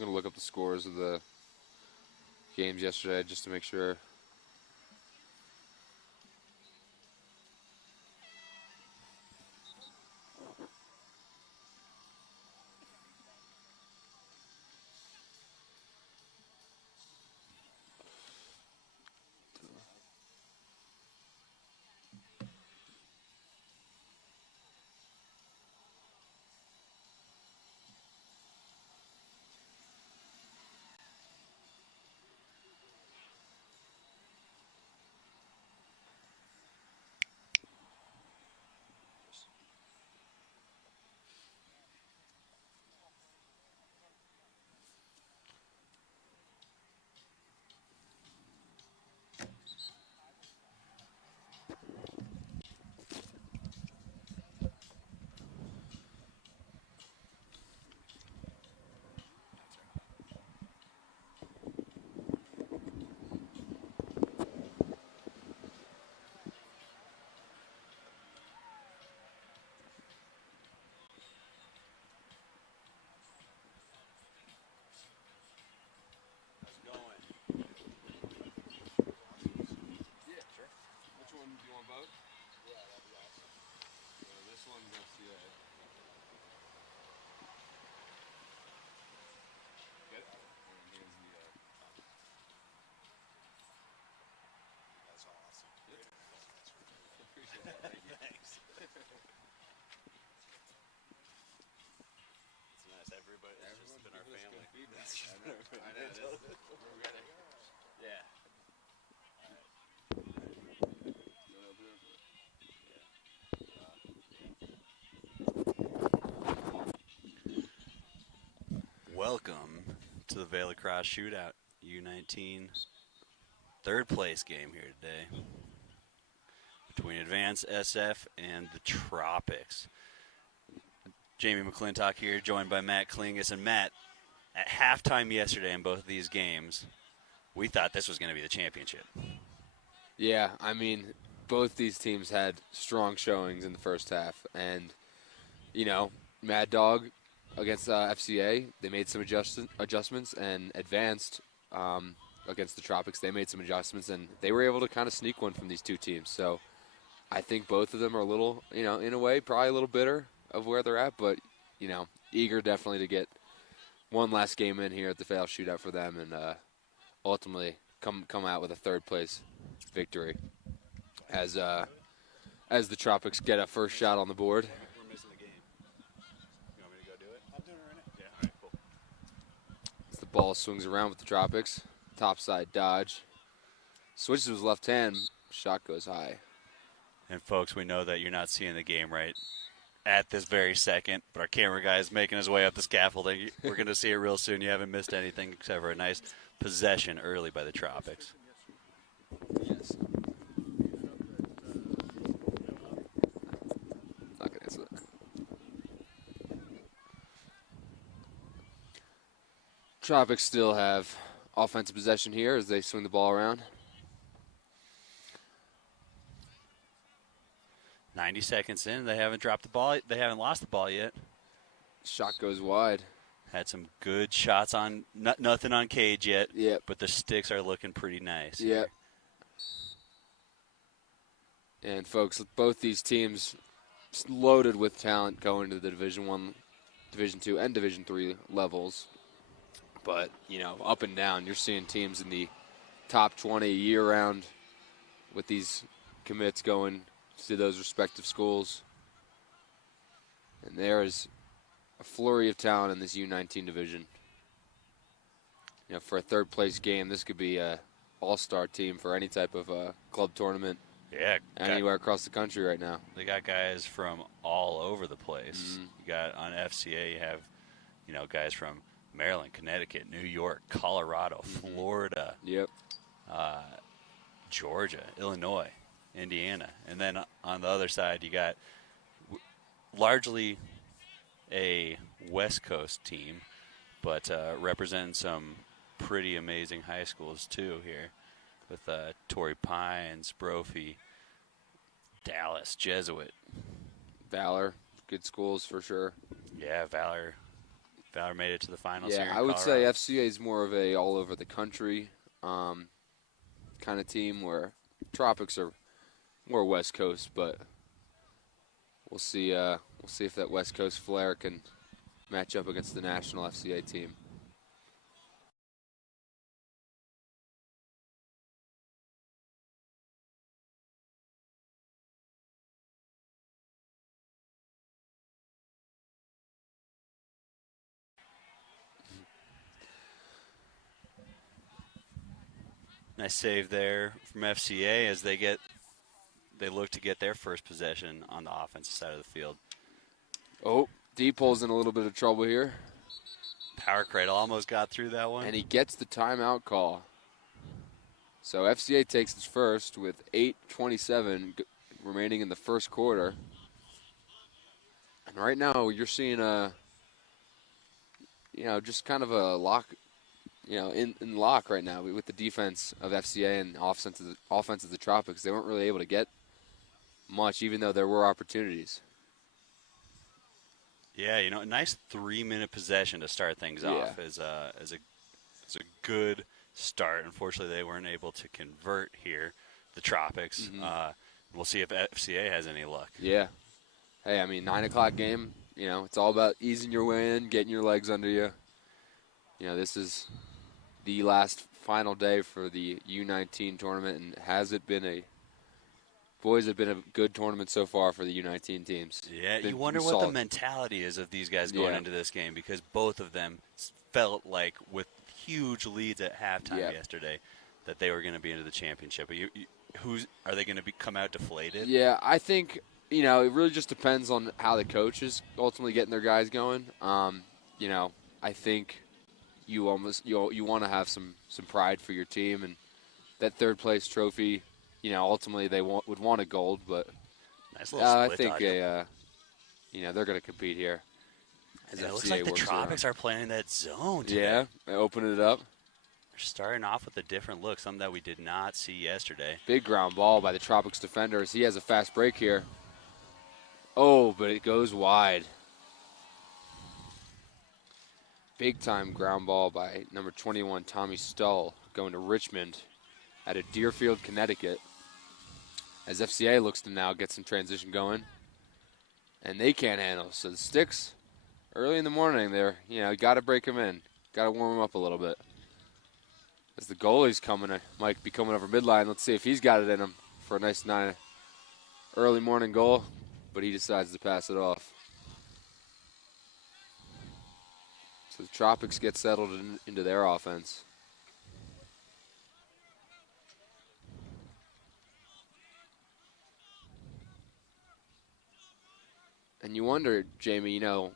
I'm gonna look up the scores of the games yesterday just to make sure. Which one do you want both? Yeah, that'd be awesome. This one's FCA. Get it? And here's the That's awesome. Yep. Appreciate that. Thank you. Thanks. It's nice. Everybody's just been our family. I know. We're ready. Yeah. Welcome to the Vail Lacrosse Shootout U19 third place game here today between Advanced SF and the Tropics. Jamie McClintock here, joined by Matt Klingus. And Matt, at halftime yesterday in both of these games, we thought this was going to be the championship. Yeah, I mean, both these teams had strong showings in the first half. And, you know, Mad Dog against FCA, they made some adjustments, and Advanced against the Tropics, they made some adjustments, and they were able to kind of sneak one from these two teams. So I think both of them are a little, you know, in a way, probably a little bitter of where they're at, but, you know, eager definitely to get one last game in here at the Vail Shootout for them and ultimately come out with a third place victory as the Tropics get a first shot on the board. We're missing the game. You want me to go do it? I'm doing it right now. Yeah, all right, cool. As the ball swings around with the Tropics, topside dodge. Switches to his left hand, shot goes high. And folks, we know that you're not seeing the game right at this very second, but our camera guy is making his way up the scaffolding. We're going to see it real soon. You haven't missed anything except for a nice possession early by the Tropics. Yes. Not going to answer that. Tropics still have offensive possession here as they swing the ball around. 90 seconds in, they haven't dropped the ball. They haven't lost the ball yet. Shot goes wide. Had some good shots on, nothing on cage yet. Yep. But the sticks are looking pretty nice. Yep. And folks, both these teams loaded with talent going to the Division I, Division II, and Division III levels. But, you know, up and down, you're seeing teams in the top 20 year-round with these commits going to those respective schools. And there is a flurry of talent in this U19 division. You know, for a third-place game, this could be an all-star team for any type of club tournament. Yeah. Anywhere across the country right now. They got guys from all over the place. Mm-hmm. You got on FCA, you have, you know, guys from Maryland, Connecticut, New York, Colorado, Florida, Yep. Georgia, Illinois, Indiana. And then on the other side, you got largely a West Coast team, but representing some pretty amazing high schools too here with Torrey Pines, Brophy, Dallas, Jesuit. Valor, good schools for sure. Yeah, Valor. Valor made it to the finals Yeah, here in I would say Colorado. FCA is more of a all over the country kind of team, where Tropics are more West Coast. But we'll see. We'll see if that West Coast flair can match up against the national FCA team. Nice save there from FCA as they look to get their first possession on the offensive side of the field. Oh, Deepol's in a little bit of trouble here. Power Cradle almost got through that one. And he gets the timeout call. So FCA takes its first with 8:27 remaining in the first quarter. And right now you're seeing just kind of a lock, in lock right now with the defense of FCA and offense of the Tropics. They weren't really able to get much, even though there were opportunities. Yeah, a nice 3-minute possession to start things off is a good start. Unfortunately, they weren't able to convert here, the Tropics. Mm-hmm. We'll see if FCA has any luck. Yeah. Hey, 9 o'clock game, it's all about easing your way in, getting your legs under you. This is the last final day for the U19 tournament, and has it been a good tournament so far for the U19 teams. Yeah, you wonder what the mentality is of these guys going into this game, because both of them felt like with huge leads at halftime yesterday that they were going to be into the championship. But are they going to come out deflated? Yeah, I think it really just depends on how the coach is ultimately getting their guys going. I think you want to have some pride for your team, and that third place trophy. Ultimately they would want a gold, but nice little split I think dodge. they're going to compete here. It looks like the Tropics are playing that zone today. Yeah, they opened it up. They're starting off with a different look, something that we did not see yesterday. Big ground ball by the Tropics defenders. He has a fast break here. Oh, but it goes wide. Big time ground ball by number 21, Tommy Stull, going to Richmond out of Deerfield, Connecticut. As FCA looks to now get some transition going. And they can't handle it. So the Sticks, early in the morning, you got to break them in. Got to warm them up a little bit. As the goalie's might be coming over midline. Let's see if he's got it in him for a nice early morning goal. But he decides to pass it off. So the Tropics get settled into their offense. And you wonder, Jamie, the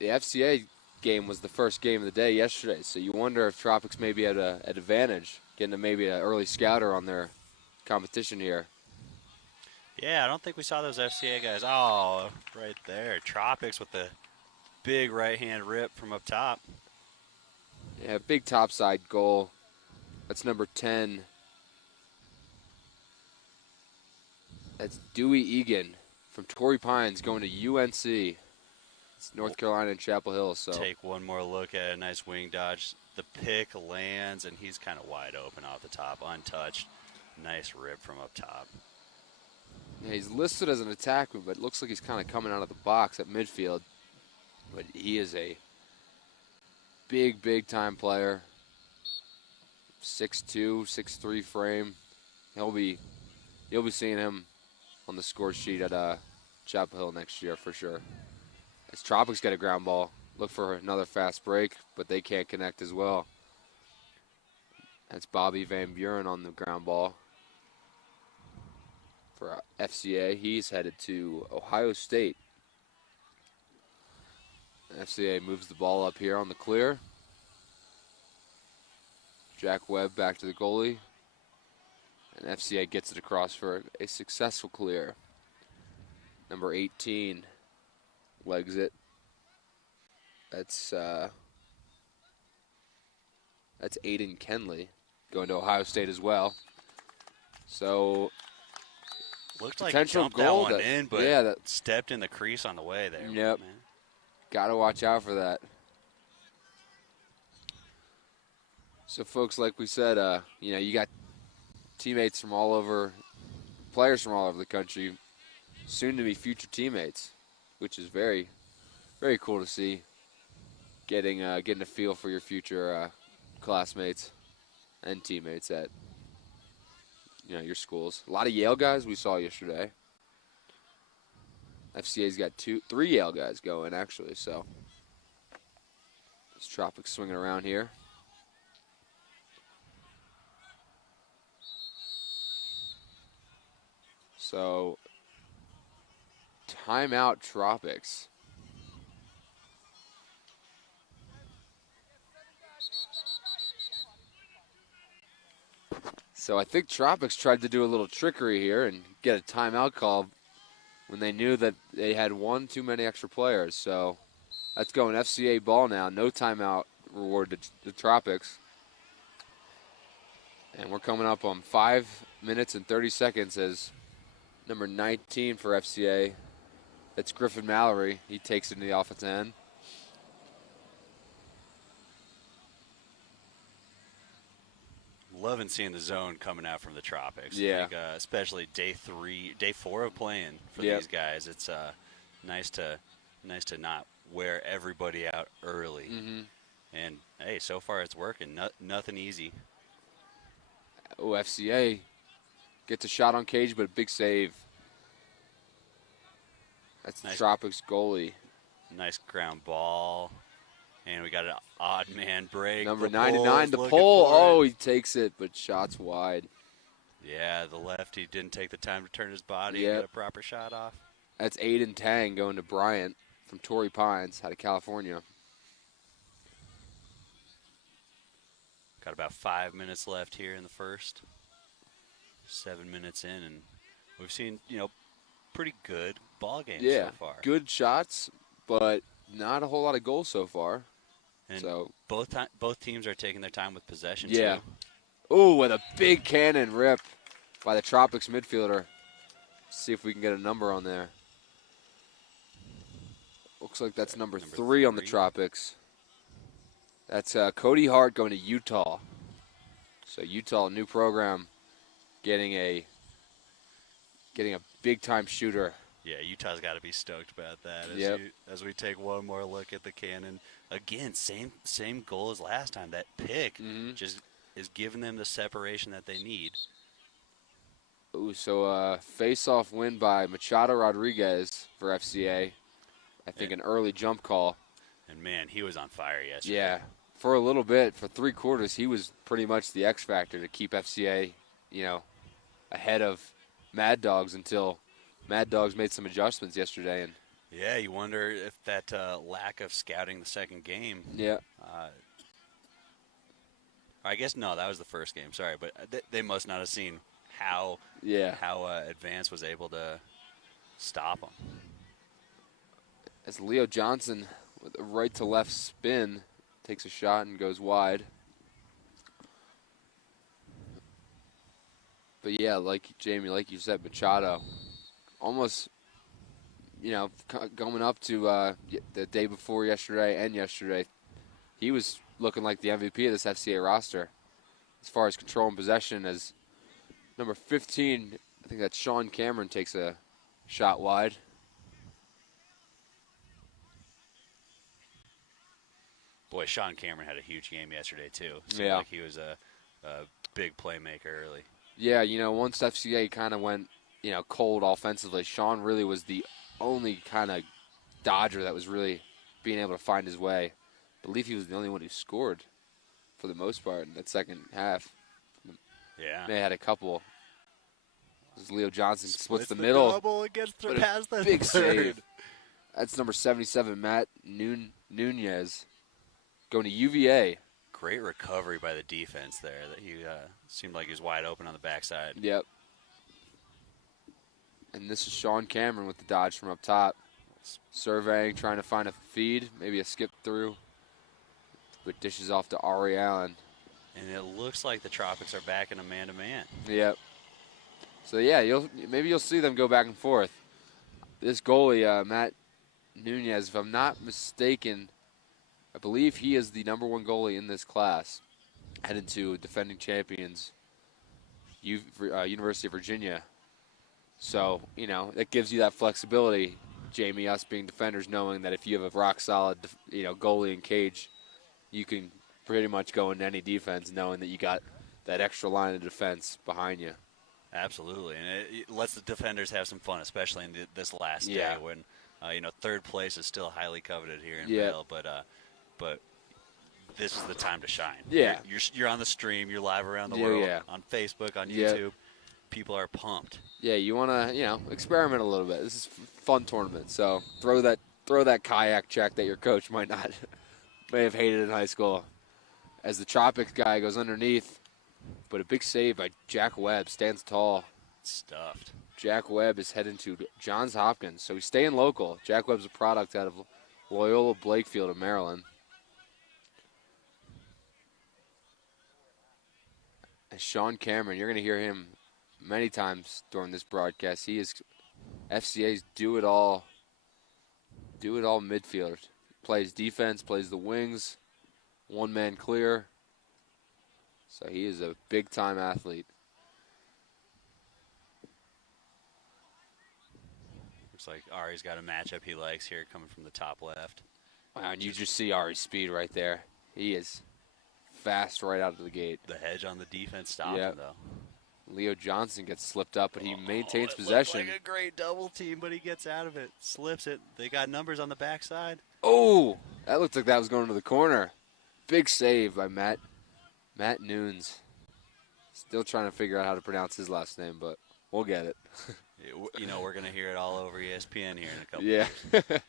FCA game was the first game of the day yesterday, so you wonder if Tropics maybe had an advantage, getting maybe an early scouter on their competition here. Yeah, I don't think we saw those FCA guys. Oh, right there. Tropics with the big right-hand rip from up top. Yeah, big topside goal. That's number 10. That's Dewey Egan from Torrey Pines going to UNC. It's North Carolina and Chapel Hill. So take one more look at a nice wing dodge. The pick lands, and he's kind of wide open off the top, untouched. Nice rip from up top. Yeah, he's listed as an attackman, but it looks like he's kind of coming out of the box at midfield. But he is a big time player. 6'2", 6'3" frame. You'll be seeing him on the score sheet at Chapel Hill next year for sure. As Tropics get a ground ball, look for another fast break, but they can't connect as well. That's Bobby Van Buren on the ground ball for FCA. He's headed to Ohio State. FCA moves the ball up here on the clear. Jack Webb back to the goalie. And FCA gets it across for a successful clear. Number 18 legs it. That's Aiden Kenley going to Ohio State as well. So looked like he jumped that one in, but that stepped in the crease on the way there. Yep. Got to watch out for that. So, folks, like we said, you got teammates from all over, players from all over the country, soon to be future teammates, which is very, very cool to see. Getting a feel for your future classmates and teammates at your schools. A lot of Yale guys we saw yesterday. FCA's got three Yale guys going actually. So this Tropics swinging around here. So timeout Tropics. So I think Tropics tried to do a little trickery here and get a timeout call when they knew that they had one too many extra players. So that's going FCA ball now. No timeout reward to the Tropics. And we're coming up on 5 minutes and 30 seconds as number 19 for FCA. That's Griffin Mallory. He takes it into the offensive end. Loving seeing the zone coming out from the Tropics. Yeah. I think, especially day 4 of playing for these guys. It's nice to not wear everybody out early. Mm-hmm. And hey, so far it's working. Nothing easy. Oh, FCA gets a shot on cage, but a big save. That's the Tropics goalie. Nice ground ball. And we got an odd man break. Number 99, the pole. Oh, he takes it, but shot's wide. Yeah, the lefty didn't take the time to turn his body and get a proper shot off. That's Aiden Tang going to Bryant from Torrey Pines out of California. Got about 5 minutes left here in the first. 7 minutes in, and we've seen, pretty good ball games so far. Good shots, but not a whole lot of goals so far. And so both teams are taking their time with possession, too. Oh, with a big cannon rip by the Tropics midfielder. See if we can get a number on there. Looks like that's number 3 on the Tropics. That's Cody Hart going to Utah. So Utah, new program, getting a big-time shooter. Yeah, Utah's got to be stoked about that as we take one more look at the cannon. Again, same goal as last time. That pick just is giving them the separation that they need. Ooh, so face-off win by Machado Rodriguez for FCA. I think an early jump call. And, man, he was on fire yesterday. Yeah, for a little bit, for 3 quarters, he was pretty much the X factor to keep FCA, ahead of Mad Dogs until Mad Dogs made some adjustments yesterday. And yeah, you wonder if that lack of scouting the second game. Yeah. I guess, no, that was the first game. Sorry, but they must not have seen how Advance was able to stop them. As Leo Johnson with a right to left spin takes a shot and goes wide. But yeah, like you said, Machado, almost, going up to the day before yesterday and yesterday, he was looking like the MVP of this FCA roster as far as control and possession. As number 15, I think that's Sean Cameron, takes a shot wide. Boy, Sean Cameron had a huge game yesterday, too. Seemed like he was a big playmaker early. Yeah, once FCA kind of went, cold offensively, Sean really was the only kind of dodger that was really being able to find his way. I believe he was the only one who scored for the most part in that second half. Yeah. They had a couple. Leo Johnson splits the middle. Double against past the big third. Save. That's number 77, Matt Nunez, going to UVA. Great recovery by the defense there. That he seemed like he was wide open on the backside. Yep. And this is Sean Cameron with the dodge from up top. Surveying, trying to find a feed, maybe a skip through. But dishes off to Ari Allen. And it looks like the Tropics are back in a man-to-man. Yep. So, yeah, maybe you'll see them go back and forth. This goalie, Matt Nunez, if I'm not mistaken, I believe he is the number 1 goalie in this class. heading to defending champions, University of Virginia. So, that gives you that flexibility, Jamie, us being defenders, knowing that if you have a rock-solid, goalie and cage, you can pretty much go into any defense knowing that you got that extra line of defense behind you. Absolutely, and it lets the defenders have some fun, especially in this last day Yeah. when, third place is still highly coveted here in Yeah. Vail, but this is the time to shine. Yeah. You're on the stream, you're live around the Yeah, world, yeah. on Facebook, on Yeah. YouTube. People are pumped. Yeah, you want to, experiment a little bit. This is a fun tournament, so throw that kayak check that your coach may have hated in high school. As the Tropics guy goes underneath, but a big save by Jack Webb, stands tall. Stuffed. Jack Webb is heading to Johns Hopkins, so he's staying local. Jack Webb's a product out of Loyola Blakefield of Maryland. And Sean Cameron, you're going to hear him many times during this broadcast. He is FCA's do-it-all midfielder. Plays defense, plays the wings, one-man clear. So he is a big-time athlete. Looks like Ari's got a matchup he likes here coming from the top left. Wow, and you just see Ari's speed right there. He is fast right out of the gate. The hedge on the defense stopped Yep. him, though. Leo Johnson gets slipped up, but he maintains possession. Looked like a great double team, but he gets out of it. Slips it. They got numbers on the backside. Oh, that looked like that was going to the corner. Big save by Matt Nunes. Still trying to figure out how to pronounce his last name, but we'll get it. We're going to hear it all over ESPN here in a couple Yeah. years.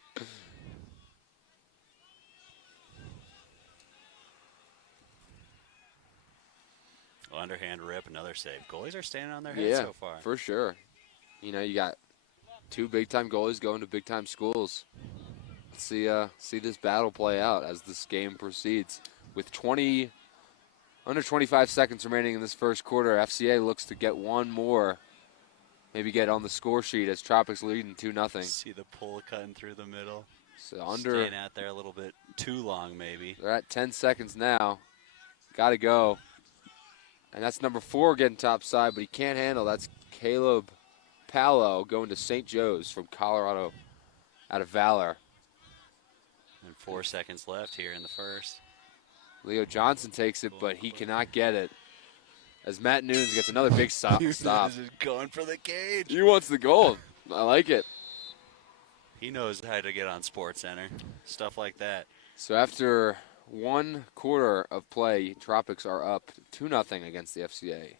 Underhand rip, another save. Goalies are standing on their heads so far. For sure. You got two big-time goalies going to big-time schools. Let's see this battle play out as this game proceeds. With under 25 seconds remaining in this first quarter, FCA looks to get one more, maybe get on the score sheet as Tropics leading 2-0. See the pull cutting through the middle. So Staying out there a little bit too long, maybe. They're at 10 seconds now. Got to go. And that's number 4 getting topside, but he can't handle. That's Caleb Palo going to St. Joe's from Colorado out of Valor. And 4 seconds left here in the first. Leo Johnson takes it, but he cannot get it. As Matt Nunes gets another big stop. Nunes is going for the cage. He wants the goal. I like it. He knows how to get on SportsCenter. Stuff like that. So after one quarter of play, Tropics are up 2-0 against the FCA.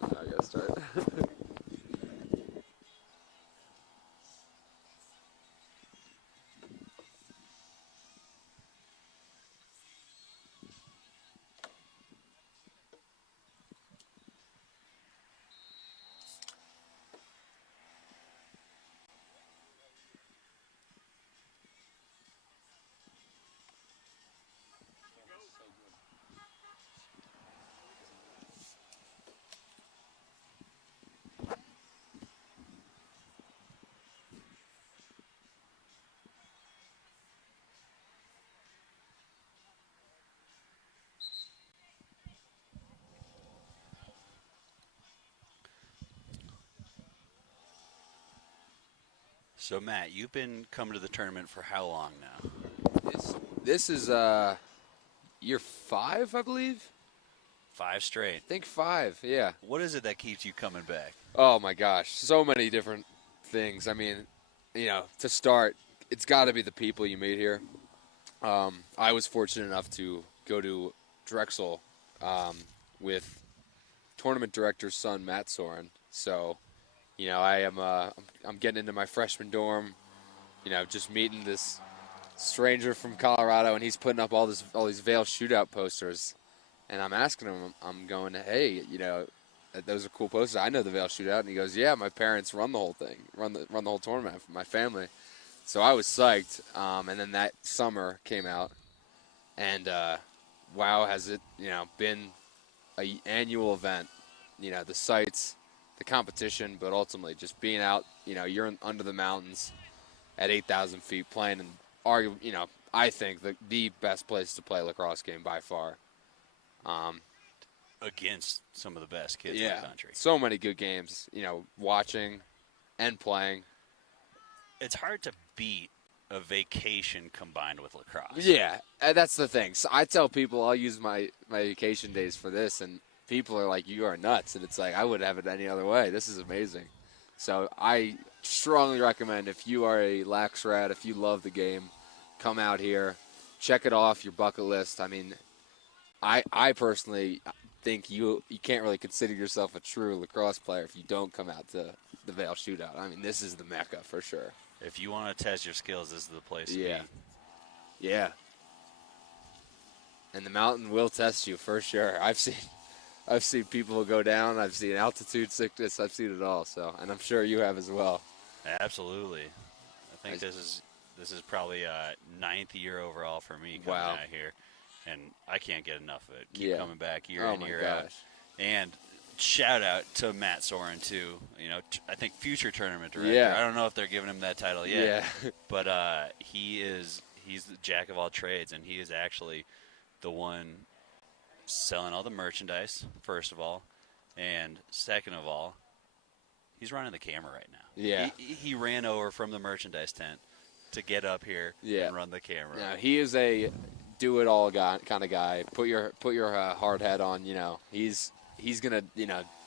I gotta start. So, Matt, you've been coming to the tournament for how long now? This is year 5, I believe. 5 straight. I think 5, yeah. What is it that keeps you coming back? Oh, my gosh. So many different things. I mean, to start, it's got to be the people you meet here. I was fortunate enough to go to Drexel with tournament director's son, Matt Soren. So, I'm getting into my freshman dorm, just meeting this stranger from Colorado, and he's putting up all these Vail Shootout posters. And I'm asking him, I'm going, hey, those are cool posters. I know the Vail Shootout. And he goes, yeah, my parents run the whole thing, run the whole tournament for my family. So I was psyched. And then that summer came out. And wow, has it, been an annual event. the sights, the competition, but ultimately just being out. You're under the mountains at 8,000 feet playing, and I think the best place to play a lacrosse game by far. Against some of the best kids in the country. So many good games, watching and playing. It's hard to beat a vacation combined with lacrosse. Yeah, and that's the thing. So I tell people I'll use my vacation days for this, and people are like, you are nuts. And it's like, I wouldn't have it any other way. This is amazing. So I strongly recommend, if you are a lax rat, if you love the game, come out here, check it off your bucket list. I mean, I personally think you can't really consider yourself a true lacrosse player if you don't come out to the Vail Shootout. I mean, this is the Mecca for sure. If you want to test your skills, this is the place to be. Yeah. And the mountain will test you for sure. I've seen people go down. I've seen altitude sickness. I've seen it all. So, and I'm sure you have as well. Absolutely. I think this is probably 9th year overall for me coming out here, and I can't get enough of it. Keep coming back year in, year out. And shout out to Matt Soren too. I think future tournament director. Yeah. I don't know if they're giving him that title yet. Yeah. But he's the jack of all trades, and he is actually the one selling all the merchandise, first of all, and second of all, he's running the camera right now. Yeah. He ran over from the merchandise tent to get up here and run the camera. Yeah, he is a do-it-all guy kind of guy. Put your hard hat on. He's gonna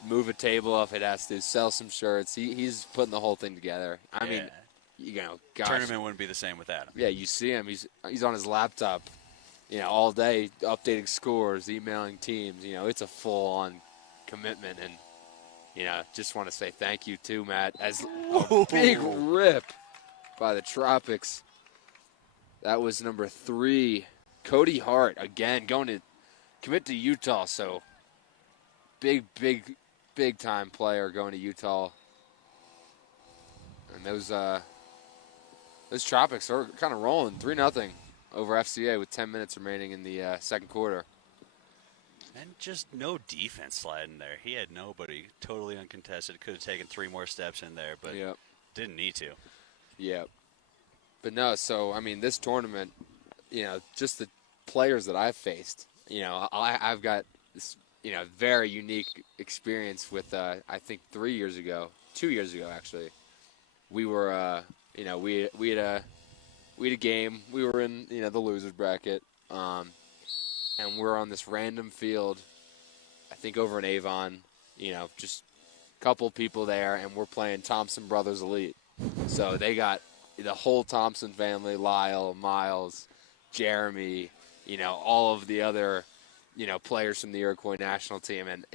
move a table if it has to. Sell some shirts. He's putting the whole thing together. I mean, gosh. Tournament wouldn't be the same without him. Yeah, you see him. He's on his laptop, all day, updating scores, emailing teams. It's a full-on commitment, and just want to say thank you to Matt. As a big rip by the Tropics. That was number 3, Cody Hart, again going to commit to Utah. So big time player going to Utah. And those Tropics are kind of rolling 3-0 over FCA with 10 minutes remaining in the second quarter. And just no defense sliding there. He had nobody, totally uncontested. Could have taken 3 more steps in there, but didn't need to. Yeah. But no, so, I mean, this tournament, just the players that I've faced, I've got this, very unique experience with, I think 2 years ago, actually, we were, we had a game. We were in, the losers bracket, and we're on this random field, I think over in Avon, just a couple people there, and we're playing Thompson Brothers Elite. So they got the whole Thompson family, Lyle, Miles, Jeremy, all of the other, players from the Iroquois national team. And,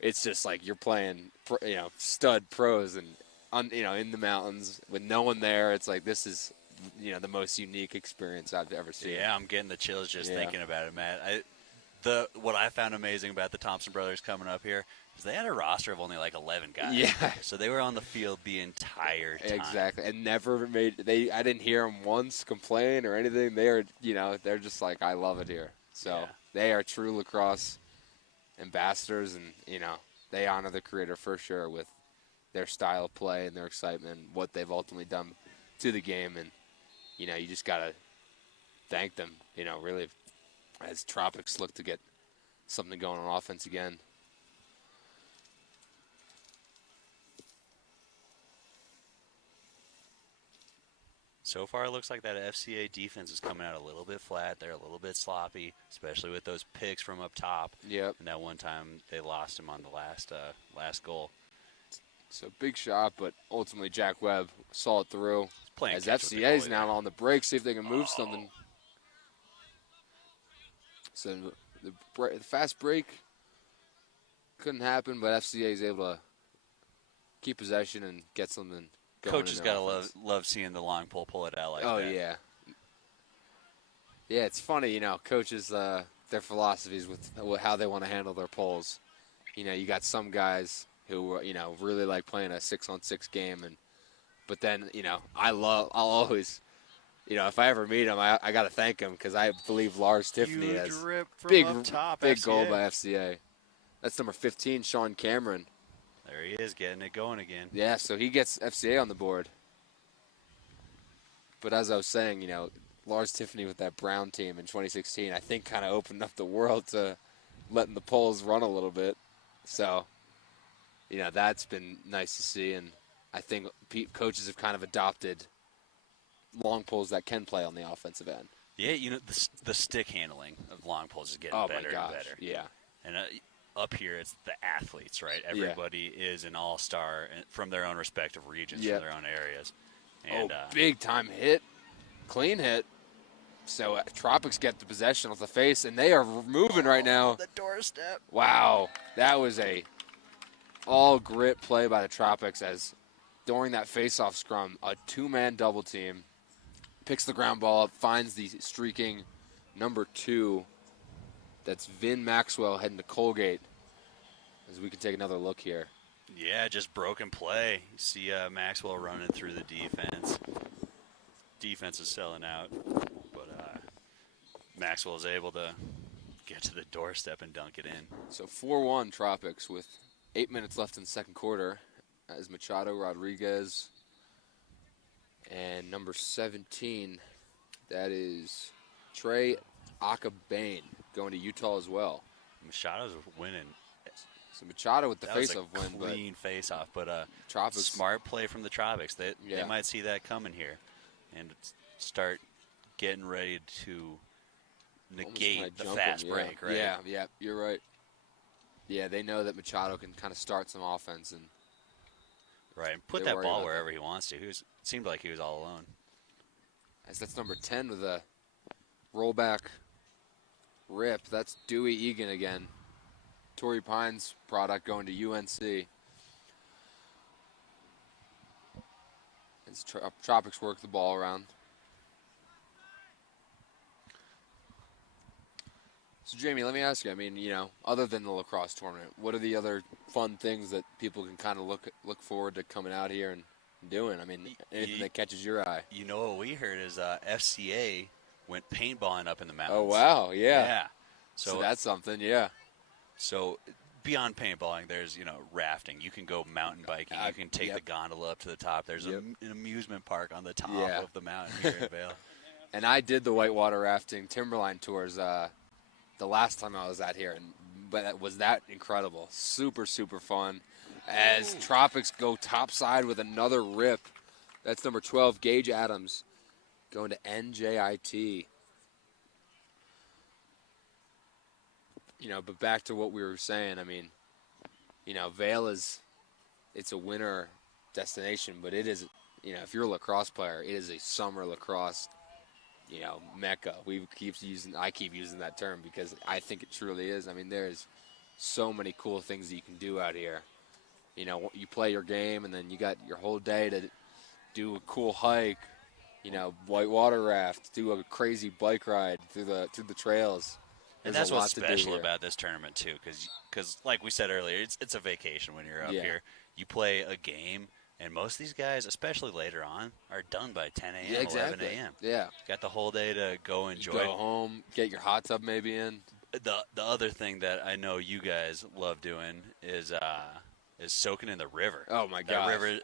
it's just like you're playing, stud pros and, in the mountains with no one there. It's like this is, the most unique experience I've ever seen. Yeah, I'm getting the chills just thinking about it, Matt. What I found amazing about the Thompson brothers coming up here is they had a roster of only like 11 guys. Yeah. So they were on the field the entire time. Exactly. And never I didn't hear them once complain or anything. They are, they're just like, I love it here. So they are true lacrosse ambassadors, and, they honor the creator for sure with their style of play and their excitement, what they've ultimately done to the game. And, you just got to thank them, really, as Tropics look to get something going on offense again. So far, it looks like that FCA defense is coming out a little bit flat. They're a little bit sloppy, especially with those picks from up top. Yep. And that one time they lost him on the last goal. So big shot, but ultimately Jack Webb saw it through. As FCA is now on the break, see if they can move something. So the fast break couldn't happen, but FCA is able to keep possession and get something going. Coach has got to love seeing the long pull it out like that. Oh, yeah. Yeah, it's funny, coaches, their philosophies with how they want to handle their polls. You got some guys who, really like playing a 6-on-6 game, but then, I'll always, if I ever meet him, I got to thank him because I believe Lars Tiffany has big goal by FCA. That's number 15, Sean Cameron. There he is, getting it going again. Yeah, so he gets FCA on the board. But as I was saying, Lars Tiffany with that Brown team in 2016, I think kind of opened up the world to letting the poles run a little bit. So, that's been nice to see. And I think coaches have kind of adopted long poles that can play on the offensive end. Yeah, the stick handling of long poles is getting better and better. Yeah. And up here, it's the athletes, right? Everybody is an all-star from their own respective regions, from their own areas. And, big-time hit. Clean hit. So Tropics get the possession with the face, and they are moving right now. The doorstep. Wow. That was a all-grit play by the Tropics as during that face-off scrum, a two-man double team picks the ground ball up, finds the streaking number 2. That's Vin Maxwell heading to Colgate. As we can take another look here. Yeah, just broken play. You see Maxwell running through the defense. Defense is selling out. But Maxwell is able to get to the doorstep and dunk it in. So 4-1 Tropics with 8 minutes left in the second quarter. As Machado Rodriguez and number 17, that is Trey Akabane going to Utah as well. Machado's winning. So Machado with the face-off win. Clean face-off, but Tropics. Smart play from the Tropics. They might see that coming here and start getting ready to negate the fast break, right? Yeah, you're right. Yeah, they know that Machado can kind of start some offense and put that ball wherever he wants to. It seemed like he was all alone. As that's number 10 with a rollback rip. That's Dewey Egan again. Torrey Pines product going to UNC. As Tropics work the ball around. So, Jamie, let me ask you, other than the lacrosse tournament, what are the other fun things that people can kind of look forward to coming out here and doing? Anything that catches your eye? You know what we heard is FCA went paintballing up in the mountains. Oh, wow, yeah. So that's something, yeah. So beyond paintballing, there's, rafting. You can go mountain biking. You can take the gondola up to the top. There's an amusement park on the top of the mountain here in Vail. And I did the whitewater rafting Timberline tours the last time I was out here, but was that incredible. Super, super fun. As Tropics go topside with another rip. That's number 12, Gage Adams, going to NJIT. But back to what we were saying, Vail it's a winter destination, but it is, if you're a lacrosse player, it is a summer lacrosse, mecca. I keep using that term because I think it truly is. There's so many cool things that you can do out here. You play your game, and then you got your whole day to do a cool hike, whitewater raft, do a crazy bike ride through the trails. And that's what's special about this tournament, too, because like we said earlier, it's a vacation when you're up here. You play a game, and most of these guys, especially later on, are done by 10 a.m., 11 a.m. Yeah. Got the whole day to go enjoy. You go home, get your hot tub maybe in. The other thing that I know you guys love doing is soaking in the river. Oh, my God. River.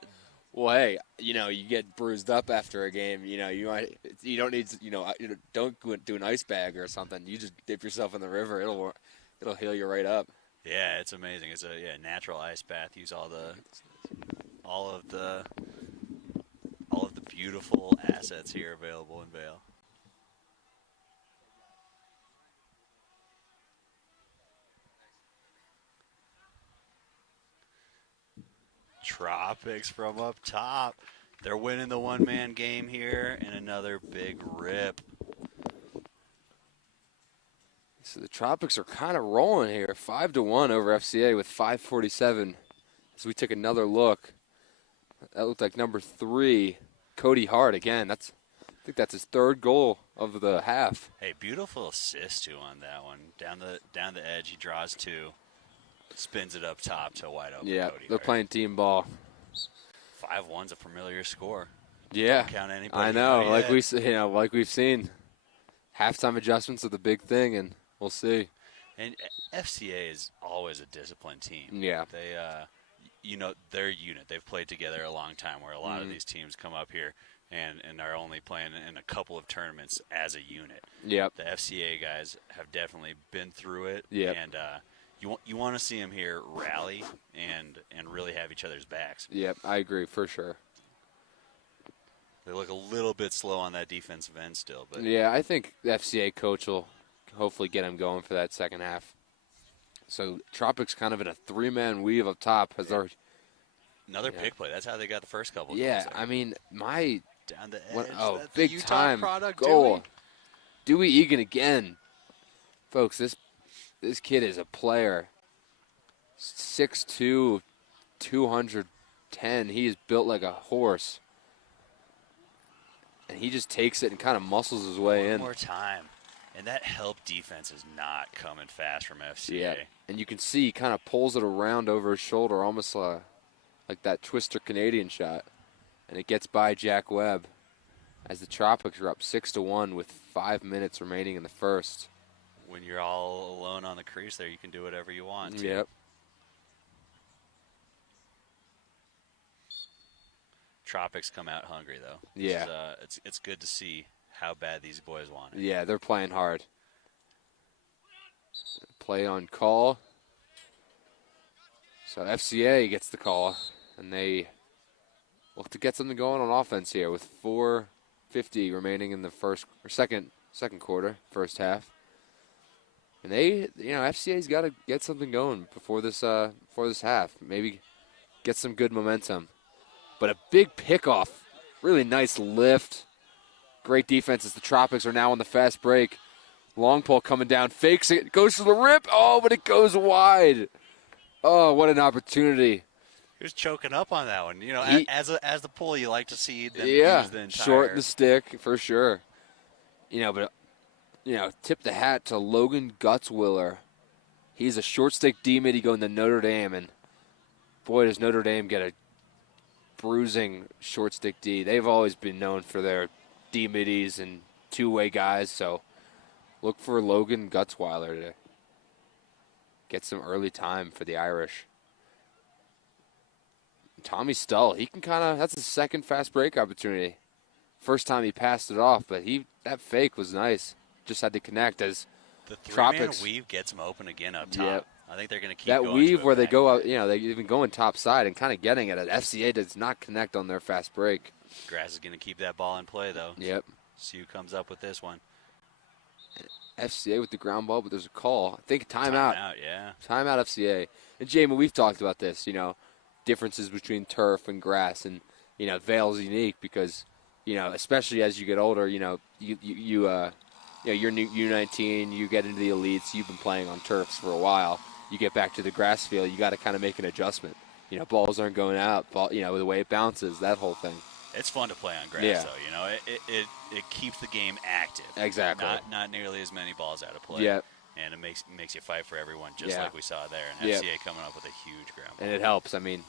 Well, hey, you get bruised up after a game. You don't need to, don't go do an ice bag or something. You just dip yourself in the river. It'll heal you right up. Yeah, it's amazing. It's a natural ice bath. Use all of the beautiful assets here available in Vail. Tropics from up top. They're winning the one-man game here, and another big rip. So the Tropics are kind of rolling here, 5-1 over FCA with 5:47. As we took another look, that looked like number 3, Cody Hart again. I think that's his third goal of the half. Hey, beautiful assist too on that one. Down the edge, he draws 2. Spins it up top to wide open. Yeah, Cody they're playing team ball. 5-1's a familiar score. Yeah, don't count anybody I know. Like we've seen, halftime adjustments are the big thing, and we'll see. And FCA is always a disciplined team. Yeah. They, their unit. They've played together a long time. Where a lot of these teams come up here and are only playing in a couple of tournaments as a unit. Yep. The FCA guys have definitely been through it. Yep. And you want to see them here rally and really have each other's backs. Yep, I agree for sure. They look a little bit slow on that defensive end still, but Yeah, I think the FCA coach will hopefully get him going for that second half. So Tropics kind of in a three-man weave up top has our another pick play. That's how they got the first couple. Yeah, goals there. I mean my Down the edge. That's big the Utah time product, goal. Dewey Egan again, folks. This kid is a player. 6'2", 210. He is built like a horse. And he just takes it and kind of muscles his way in. One more time. And that help defense is not coming fast from FCA. Yeah, and you can see he kind of pulls it around over his shoulder, almost like that Twister Canadian shot. And it gets by Jack Webb as the Tropics are up 6-1 with 5 minutes remaining in the first. When you're all alone on the crease there, you can do whatever you want. Yep. Tropics come out hungry, though. Yeah. It's good to see how bad these boys want it. Yeah, they're playing hard. Play on call. So FCA gets the call, and they look to get something going on offense here with 4:50 remaining in the second quarter, first half. And FCA's got to get something going before this half. Maybe get some good momentum. But a big pickoff, really nice lift. Great defense as the Tropics are now on the fast break. Long pole coming down, fakes it, goes to the rip. Oh, but it goes wide. Oh, what an opportunity. He was choking up on that one. As the pull, you like to see them yeah, use the entire... short the stick for sure. Tip the hat to Logan Gutzwiller. He's a short stick D-mid going to Notre Dame, and boy, does Notre Dame get a bruising short stick D. They've always been known for their D-middies and two-way guys, so look for Logan Gutzweiler to get some early time for the Irish. Tommy Stull, he can that's his second fast break opportunity. First time he passed it off, but that fake was nice. Just had to connect as the Tropics. three-man weave gets them open again up top. Yep. I think they're going to keep that going weave where they back. go out, they've been going top side and kind of getting it. FCA does not connect on their fast break. Grass is going to keep that ball in play, though. Yep. See who comes up with this one. FCA with the ground ball, but there's a call. I think timeout. Timeout, yeah. Timeout FCA. And Jamie, we've talked about this, differences between turf and grass. And, Vail's unique because, especially as you get older, you're U19, you get into the elites, you've been playing on turfs for a while. You get back to the grass field, you got to kind of make an adjustment. Balls aren't going out, the way it bounces, that whole thing. It's fun to play on grass, though. It keeps the game active. Exactly. Not nearly as many balls out of play. Yep. And it makes you fight for everyone, just like we saw there. And FCA coming up with a huge ground ball. And it helps. I mean,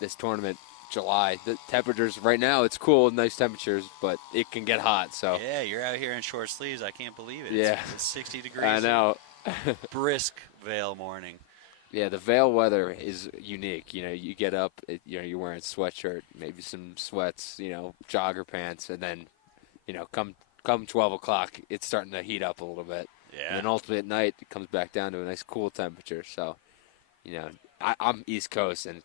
this tournament, July, the temperatures right now, it's cool, nice temperatures, but it can get hot. So yeah, you're out here in short sleeves. I can't believe it. Yeah. It's 60 degrees. I know. Brisk Vail morning. Yeah, the Vail weather is unique. You get up, you're wearing a sweatshirt, maybe some sweats, jogger pants, and then, come 12 o'clock, it's starting to heat up a little bit. Yeah. And then ultimately at night, it comes back down to a nice cool temperature. So, I'm East Coast, and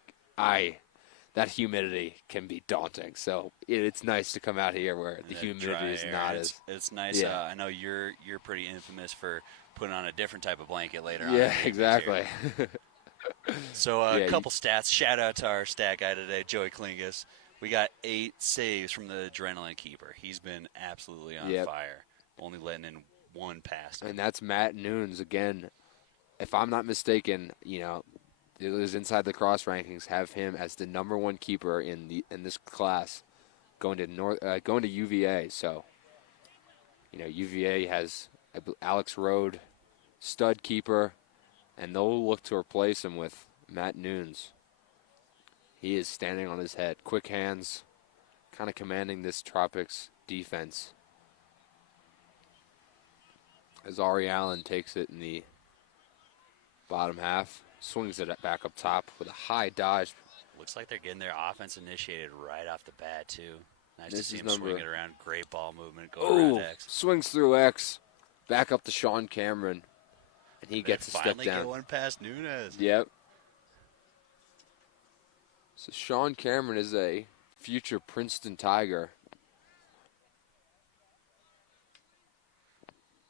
that humidity can be daunting. So it's nice to come out here where the humidity is not as. It's nice. Yeah. I know you're pretty infamous for putting on a different type of blanket later on. Yeah, exactly. So a couple stats. Shout out to our stat guy today, Joey Klingus. We got 8 saves from the Adrenaline keeper. He's been absolutely on fire. Only letting in one pass. And that's Matt Nunes again. If I'm not mistaken, those Inside Lacrosse rankings have him as the number 1 keeper in this class, going to UVA. So, UVA has Alex Rode, stud keeper, and they'll look to replace him with Matt Nunes. He is standing on his head, quick hands, kind of commanding this Tropics defense. As Ari Allen takes it in the bottom half. Swings it back up top with a high dodge. Looks like they're getting their offense initiated right off the bat, too. Nice to This see is him number- swing it around. Great ball movement going around X. Swings through X. Back up to Sean Cameron. And he gets a step finally down. going past Nunes. Yep. So Sean Cameron is a future Princeton Tiger.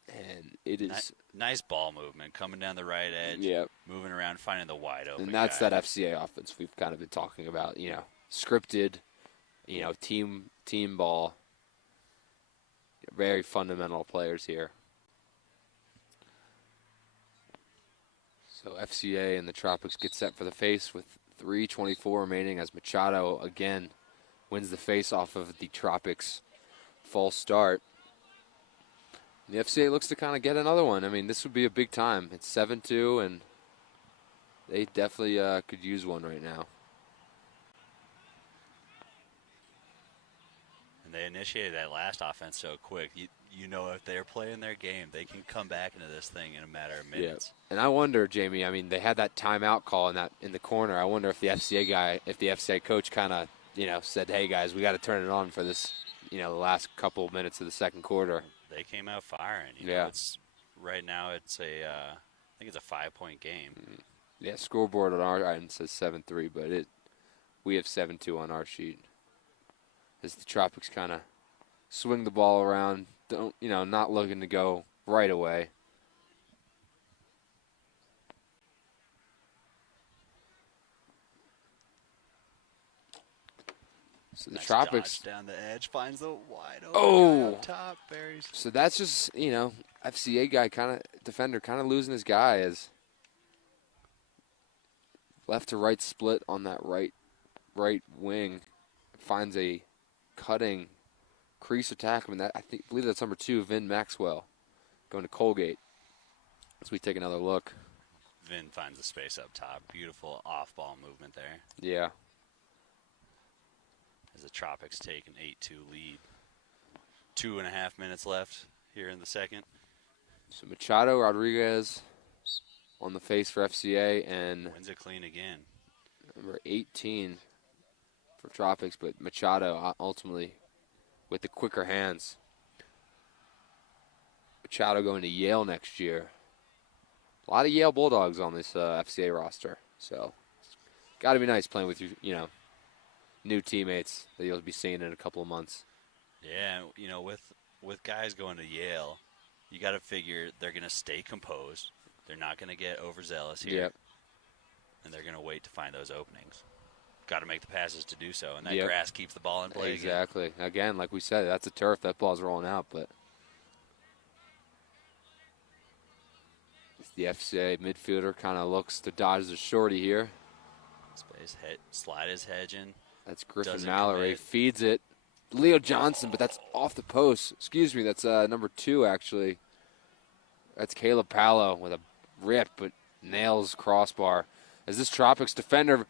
And it is... Nice ball movement, coming down the right edge, Yep. moving around, finding the wide open And that's guy. that FCA offense we've kind of been talking about. Scripted, team ball. Very fundamental players here. So FCA and the Tropics get set for the face with 3:24 remaining as Machado again wins the face off of the Tropics' false start. And the FCA looks to kind of get another one. I mean, this would be a big time. It's 7-2, and they definitely could use one right now. And they initiated that last offense so quick. You know, if they're playing their game, they can come back into this thing in a matter of minutes. Yeah. And I wonder, Jamie, I mean, they had that timeout call in the corner. I wonder if the FCA coach kind of, said, hey, guys, we got to turn it on for this, the last couple of minutes of the second quarter. They came out firing. Right now I think it's a 5-point game. Yeah, scoreboard on our end says 7-3, but we have 7-2 on our sheet. As the Tropics kind of swing the ball around, not looking to go right away. So the Nice Tropics dodge down the edge, finds the wide open guy up top, buries. So that's just, FCA guy defender losing his guy as left to right split on that right wing. Finds a cutting crease attackman. I believe that's number 2, Vin Maxwell, going to Colgate. As we take another look. Vin finds the space up top. Beautiful off-ball movement there. Yeah. As the Tropics take an 8-2 lead. 2.5 minutes left here in the second. So Machado Rodriguez on the face for FCA and wins it clean again. Number 18 for Tropics, but Machado ultimately with the quicker hands. Machado going to Yale next year. A lot of Yale Bulldogs on this FCA roster, so got to be nice playing with your, new teammates that you'll be seeing in a couple of months. Yeah, with guys going to Yale, you got to figure they're going to stay composed. They're not going to get overzealous here. Yep. And they're going to wait to find those openings. Got to make the passes to do so, and that Yep. grass keeps the ball in play. Exactly. Again, like we said, that's a turf. That ball's rolling out, but the FCA midfielder kind of looks to dodge the shorty here. Slide his hedge in. That's Griffin Doesn't Mallory. commit. Feeds it. Leo Johnson, but that's off the post. Excuse me, that's number 2, actually. That's Caleb Palo with a rip, but nails crossbar. As this Tropics defender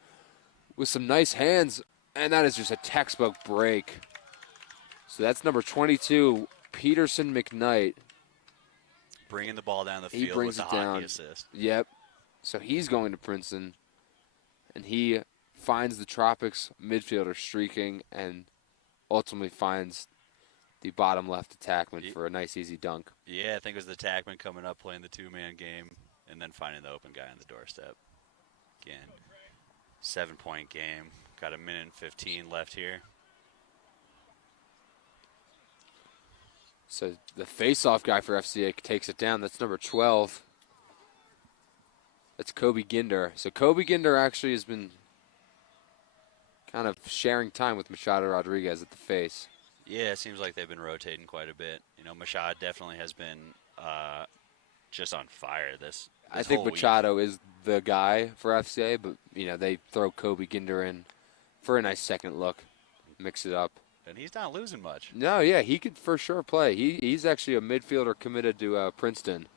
with some nice hands, and that is just a textbook break. So that's number 22, Peterson McKnight. Bringing the ball down the He field brings with it the down. hockey assist. Yep. So he's going to Princeton, and he finds the Tropics midfielder streaking and ultimately finds the bottom left attackman for a nice easy dunk. Yeah, I think it was the attackman coming up playing the two-man game and then finding the open guy on the doorstep. Again, 7-point game. Got 1:15 left here. So the face-off guy for FCA takes it down. That's number 12. That's Kobe Ginder. So Kobe Ginder actually has been kind of sharing time with Machado Rodriguez at the face. Yeah, it seems like they've been rotating quite a bit. Machado definitely has been just on fire this I think whole week. Machado is the guy for FCA, but, they throw Kobe Ginder in for a nice second look, mix it up. And he's not losing much. No, yeah, he could for sure play. He's actually a midfielder committed to Princeton.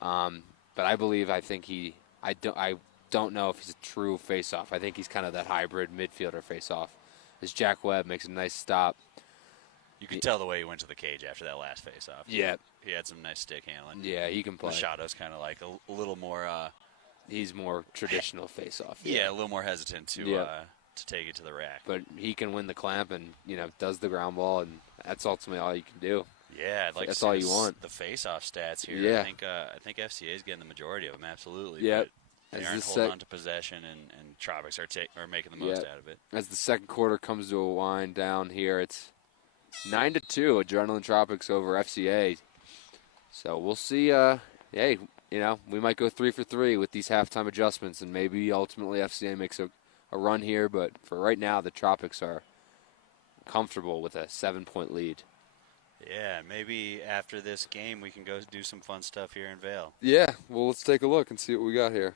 But I don't know if he's a true face-off. I think he's kind of that hybrid midfielder face-off. As Jack Webb makes a nice stop. You could tell the way he went to the cage after that last face-off. Yeah. He had some nice stick handling. Yeah, he can play. Machado's kind of like a little more he's more traditional face-off. Yeah, a little more hesitant to take it to the rack. But he can win the clamp and, does the ground ball, and that's ultimately all you can do. Yeah, I'd like That's to see all you want. the face-off stats here. Yeah. I think FCA is getting the majority of them, absolutely. Yep. But they aren't holding on to possession, and Tropics are making the most out of it. As the second quarter comes to a wind down here, it's 9-2, Adrenaline Tropics over FCA. So we'll see. Hey, we might go 3 for 3 with these halftime adjustments, and maybe ultimately FCA makes a run here. But for right now, the Tropics are comfortable with a 7-point lead. Yeah, maybe after this game we can go do some fun stuff here in Vail. Yeah, well, let's take a look and see what we got here.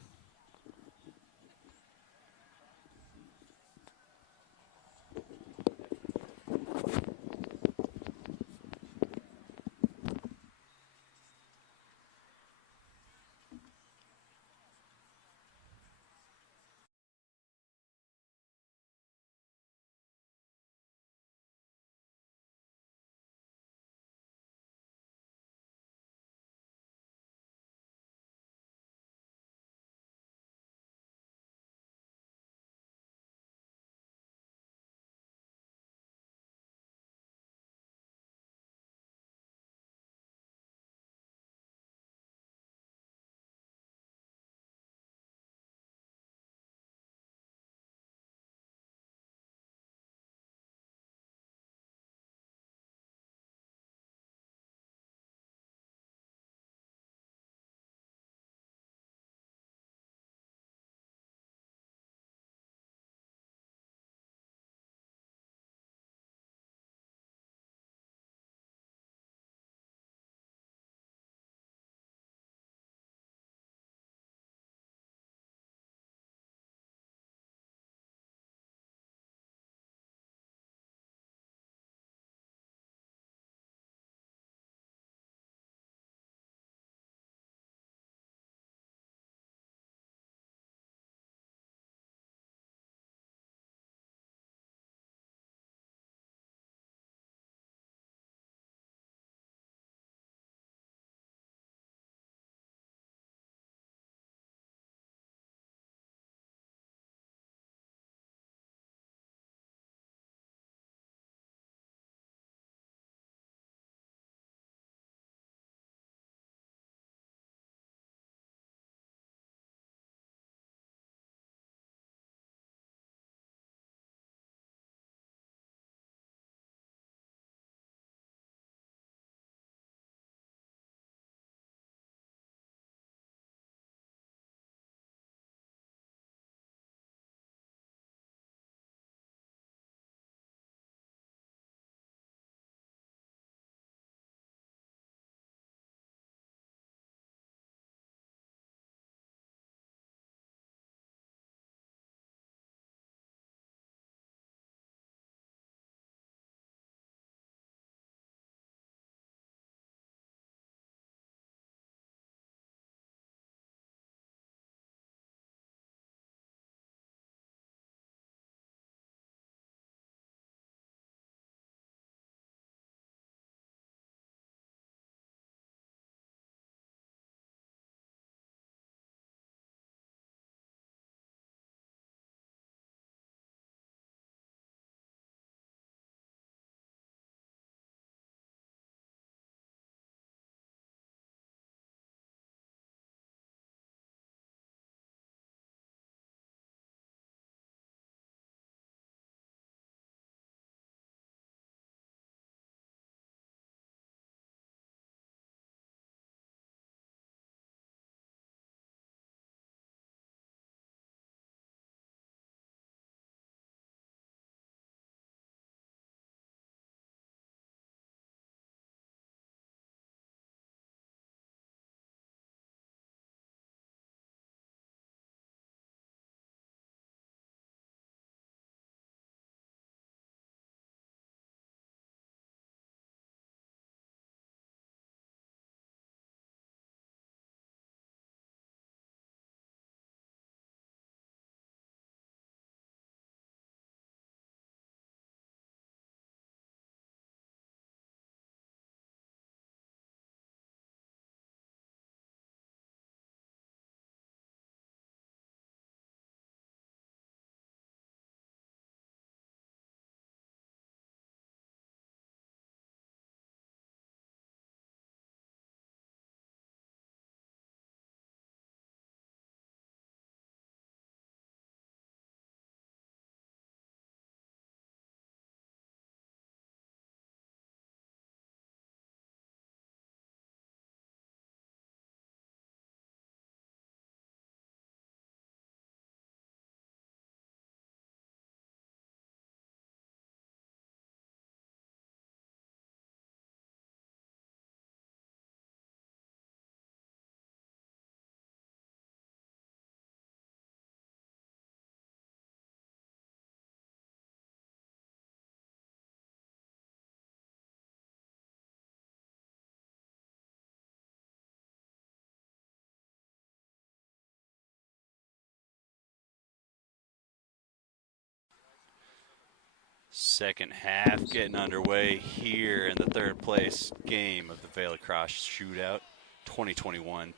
Second half getting underway here in the third place game of the Vail Lacrosse Shootout 2021.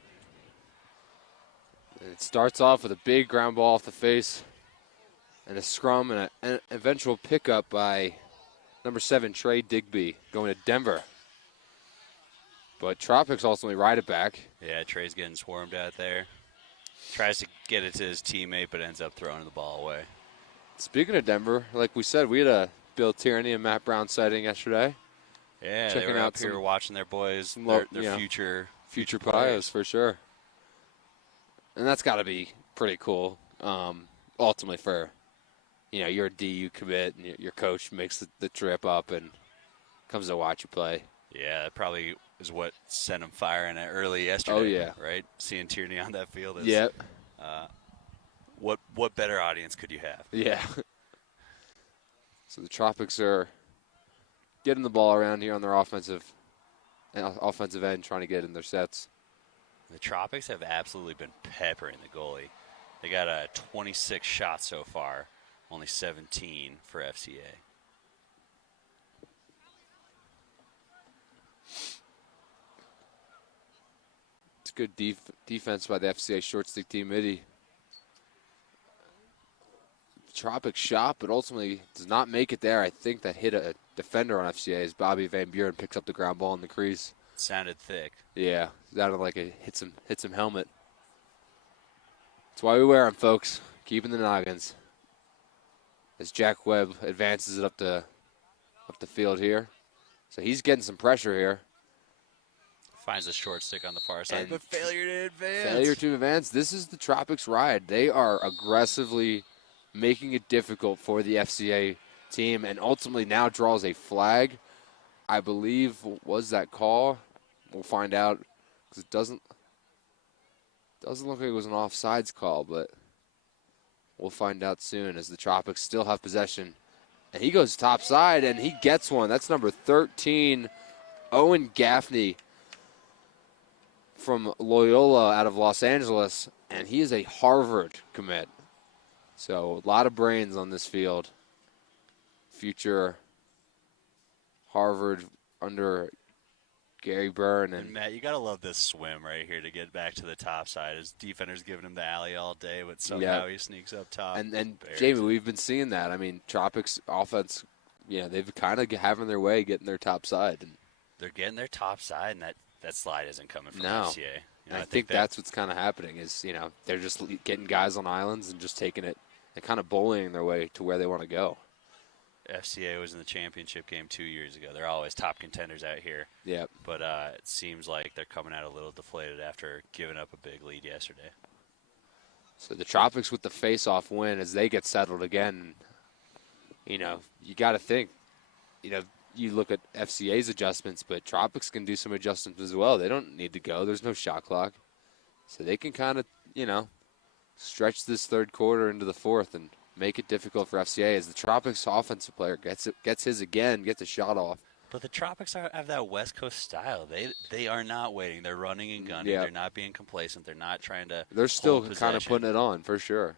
It starts off with a big ground ball off the face and a scrum and an eventual pickup by number 7, Trey Digby, going to Denver. But Tropics ultimately ride it back. Yeah, Trey's getting swarmed out there. Tries to get it to his teammate, but ends up throwing the ball away. Speaking of Denver, like we said, we had a Bill Tierney and Matt Brown sighting yesterday. Yeah, checking they were out up here watching their boys, their future players for sure. And that's got to be pretty cool. Ultimately, for you're a DU commit, and your coach makes the trip up and comes to watch you play. Yeah, that probably is what sent him firing it early yesterday. Oh yeah, right. Seeing Tierney on that field is. Yep. What better audience could you have? Yeah. So the Tropics are getting the ball around here on their offensive end, trying to get in their sets. The Tropics have absolutely been peppering the goalie. They got 26 shots so far, only 17 for FCA. It's good defense by the FCA short stick team midi. Tropics shot, but ultimately does not make it there. I think that hit a defender on FCA as Bobby Van Buren picks up the ground ball in the crease. Sounded thick. Yeah, sounded like it hits him helmet. That's why we wear them, folks. Keeping the noggins. As Jack Webb advances it up the field here, so he's getting some pressure here. Finds a short stick on the far side, but failure to advance. This is the Tropics ride. They are aggressively making it difficult for the FCA team, and ultimately now draws a flag. I believe was that call. We'll find out, because it doesn't look like it was an offsides call, but we'll find out soon, as the Tropics still have possession. And he goes topside, and he gets one. That's number 13, Owen Gaffney from Loyola out of Los Angeles, and he is a Harvard commit. So a lot of brains on this field. Future Harvard under Gary Byrne. And Matt, you got to love this swim right here to get back to the top side. His defender's giving him the alley all day, but somehow he sneaks up top. And Jamie, we've been seeing that. I mean, Tropics offense, they've kind of having their way getting their top side. And they're getting their top side, and that slide isn't coming from FCA. I think that's what's kind of happening is, they're just getting guys on islands and just taking it and kind of bullying their way to where they want to go. FCA was in the championship game 2 years ago. They're always top contenders out here. Yep. But it seems like they're coming out a little deflated after giving up a big lead yesterday. So the Tropics with the face-off win as they get settled again. You got to think, you look at FCA's adjustments, but Tropics can do some adjustments as well. They don't need to go. There's no shot clock. So they can kind of, stretch this third quarter into the fourth and make it difficult for FCA as the Tropics offensive player gets his again, gets a shot off. But the Tropics have that West Coast style. They are not waiting. They're running and gunning. Yep. They're not being complacent. They're not trying to. They're still kind of putting it on for sure.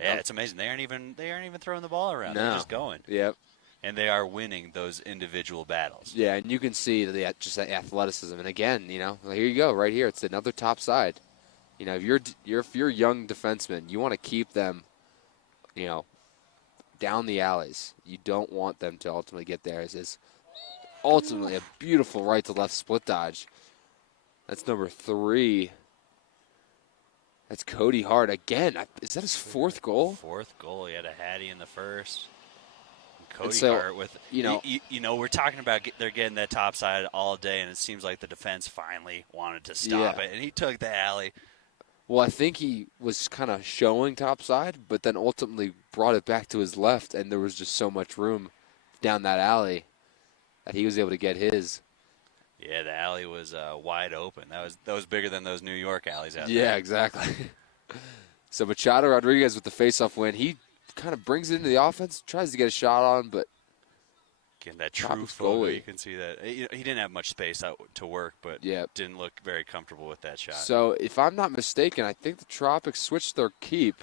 Yeah, it's amazing. They aren't even throwing the ball around. No. They're just going. Yep. And they are winning those individual battles. Yeah, and you can see just that athleticism. And again, here you go, right here. It's another top side. If you're a young defenseman, you want to keep them, down the alleys. You don't want them to ultimately get there. It's ultimately a beautiful right to left split dodge. That's number 3. That's Cody Hart again. Is that his 4th goal? 4th goal. He had a hattie in the first. Cody Hart with we're talking about they're getting that top side all day, and it seems like the defense finally wanted to stop it, and he took the alley. Well, I think he was kind of showing topside, but then ultimately brought it back to his left, and there was just so much room down that alley that he was able to get his. Yeah, the alley was wide open. That was bigger than those New York alleys out there. Yeah, exactly. So Machado Rodriguez with the faceoff win. He kind of brings it into the offense, tries to get a shot on, but getting that true photo, you can see that he didn't have much space out to work, but didn't look very comfortable with that shot. So if I'm not mistaken, I think the Tropics switched their keep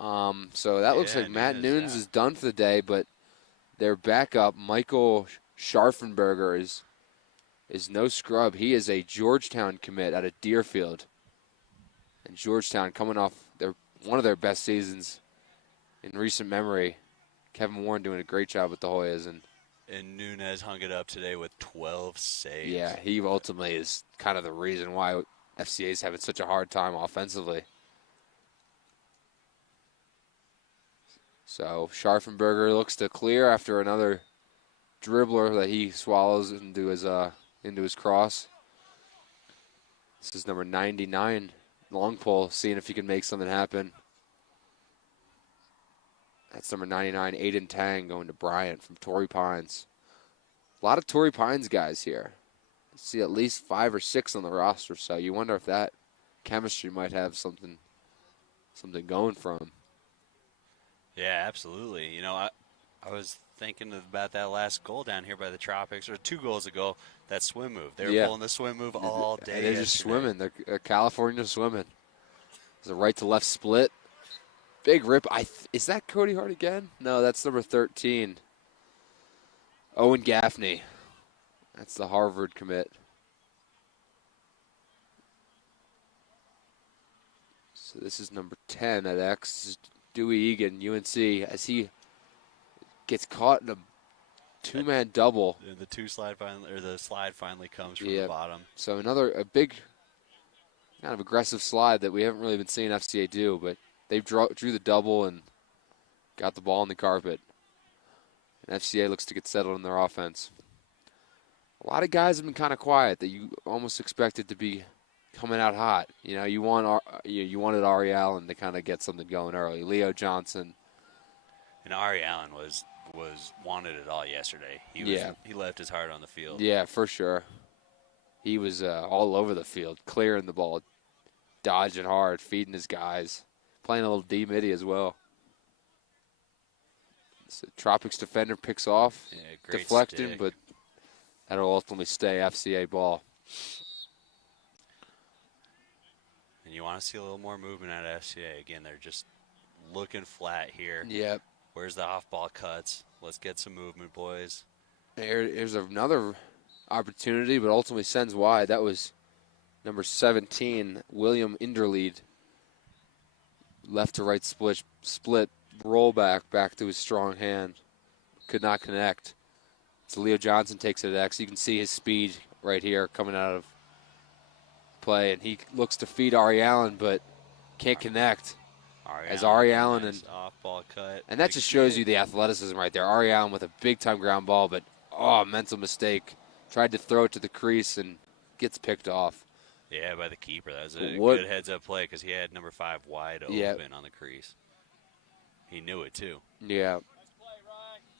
So that looks like Matt Nunes is done for the day, but their backup, Michael Scharfenberger, is no scrub. He is a Georgetown commit out of Deerfield. And Georgetown coming off one of their best seasons in recent memory. Kevin Warren doing a great job with the Hoyas. And Nunes hung it up today with 12 saves. Yeah, he ultimately is kind of the reason why FCA is having such a hard time offensively. So Scharfenberger looks to clear after another dribbler that he swallows into his cross. This is number 99, long pole, seeing if he can make something happen. That's number 99, Aiden Tang, going to Bryant from Torrey Pines. A lot of Torrey Pines guys here. I see at least 5 or 6 on the roster, so you wonder if that chemistry might have something going for him. Yeah, absolutely. You know, I was thinking about that last goal down here by the Tropics, or 2 goals ago, that swim move. They were pulling the swim move all day. And they're just swimming. They're California swimming. There's a right to left split. Big rip. Is that Cody Hart again? No, that's number 13. Owen Gaffney. That's the Harvard commit. So this is number 10 at X. This is Dewey Egan, UNC, as he gets caught in a 2-man double. The slide finally comes from the bottom. So a big kind of aggressive slide that we haven't really been seeing FCA do, but they drew the double and got the ball on the carpet. And FCA looks to get settled in their offense. A lot of guys have been kind of quiet that you almost expected to be coming out hot. You know, you wanted Ari Allen to kind of get something going early. Leo Johnson. And Ari Allen was wanted it all yesterday. He left his heart on the field. Yeah, for sure. He was all over the field, clearing the ball, dodging hard, feeding his guys, playing a little D-midi as well. So Tropics defender picks off, deflecting, stick. But that'll ultimately stay FCA ball. And you want to see a little more movement out of FCA. Again, they're just looking flat here. Yep. Where's the off-ball cuts? Let's get some movement, boys. Here's another opportunity, but ultimately sends wide. That was number 17, William Inderlead. Left to right split, roll back to his strong hand. Could not connect. So Leo Johnson takes it at X. You can see his speed right here coming out of play, and he looks to feed Ari Allen, but can't connect. Ari Allen nice off-ball cut. And that just shows you the athleticism right there. Ari Allen with a big-time ground ball, but mental mistake. Tried to throw it to the crease and gets picked off. Yeah, by the keeper. That was a good heads-up play because he had number 5 wide open on the crease. He knew it, too. Yeah.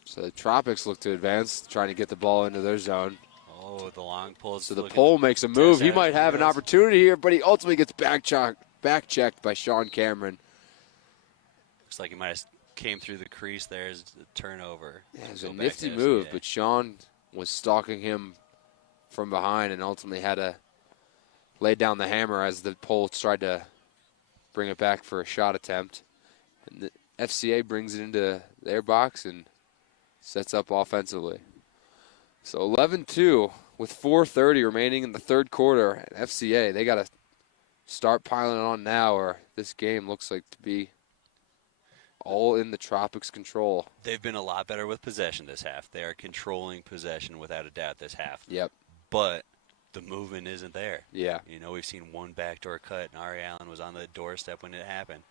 So the Tropics look to advance, trying to get the ball into their zone. Oh, the long pull. So the pole makes a move. He might have an opportunity here, but he ultimately gets back-checked by Sean Cameron. Looks like he might have came through the crease there as a turnover. Yeah, it was a nifty move, but Sean was stalking him from behind and ultimately had to lay down the hammer as the pole tried to bring it back for a shot attempt. And the FCA brings it into their box and sets up offensively. So 11-2 with 4:30 remaining in the third quarter. And FCA, they got to start piling it on now, or this game looks like to be all in the Tropics' control. They've been a lot better with possession this half. They are controlling possession without a doubt this half. Yep. But the movement isn't there. Yeah. You know, we've seen one backdoor cut, and Ari Allen was on the doorstep when it happened.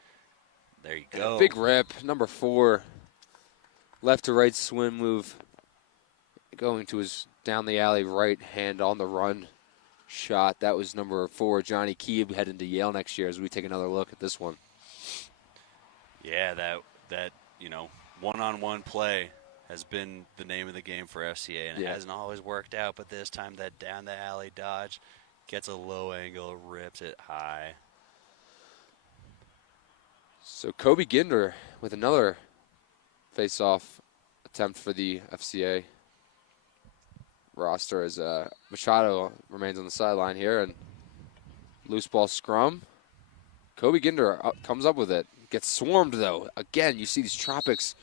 There you go. Big rip, number 4. Left to right swim move. Going to his down the alley right hand on the run shot. That was number 4, Johnny Keeb, heading to Yale next year as we take another look at this one. Yeah, that one-on-one play has been the name of the game for FCA, and it hasn't always worked out, but this time that down the alley dodge gets a low angle, rips it high. So Kobe Ginder with another face-off attempt for the FCA roster as Machado remains on the sideline here, and loose ball scrum. Kobe Ginder comes up with it, Gets swarmed, though. Again, you see these Tropics.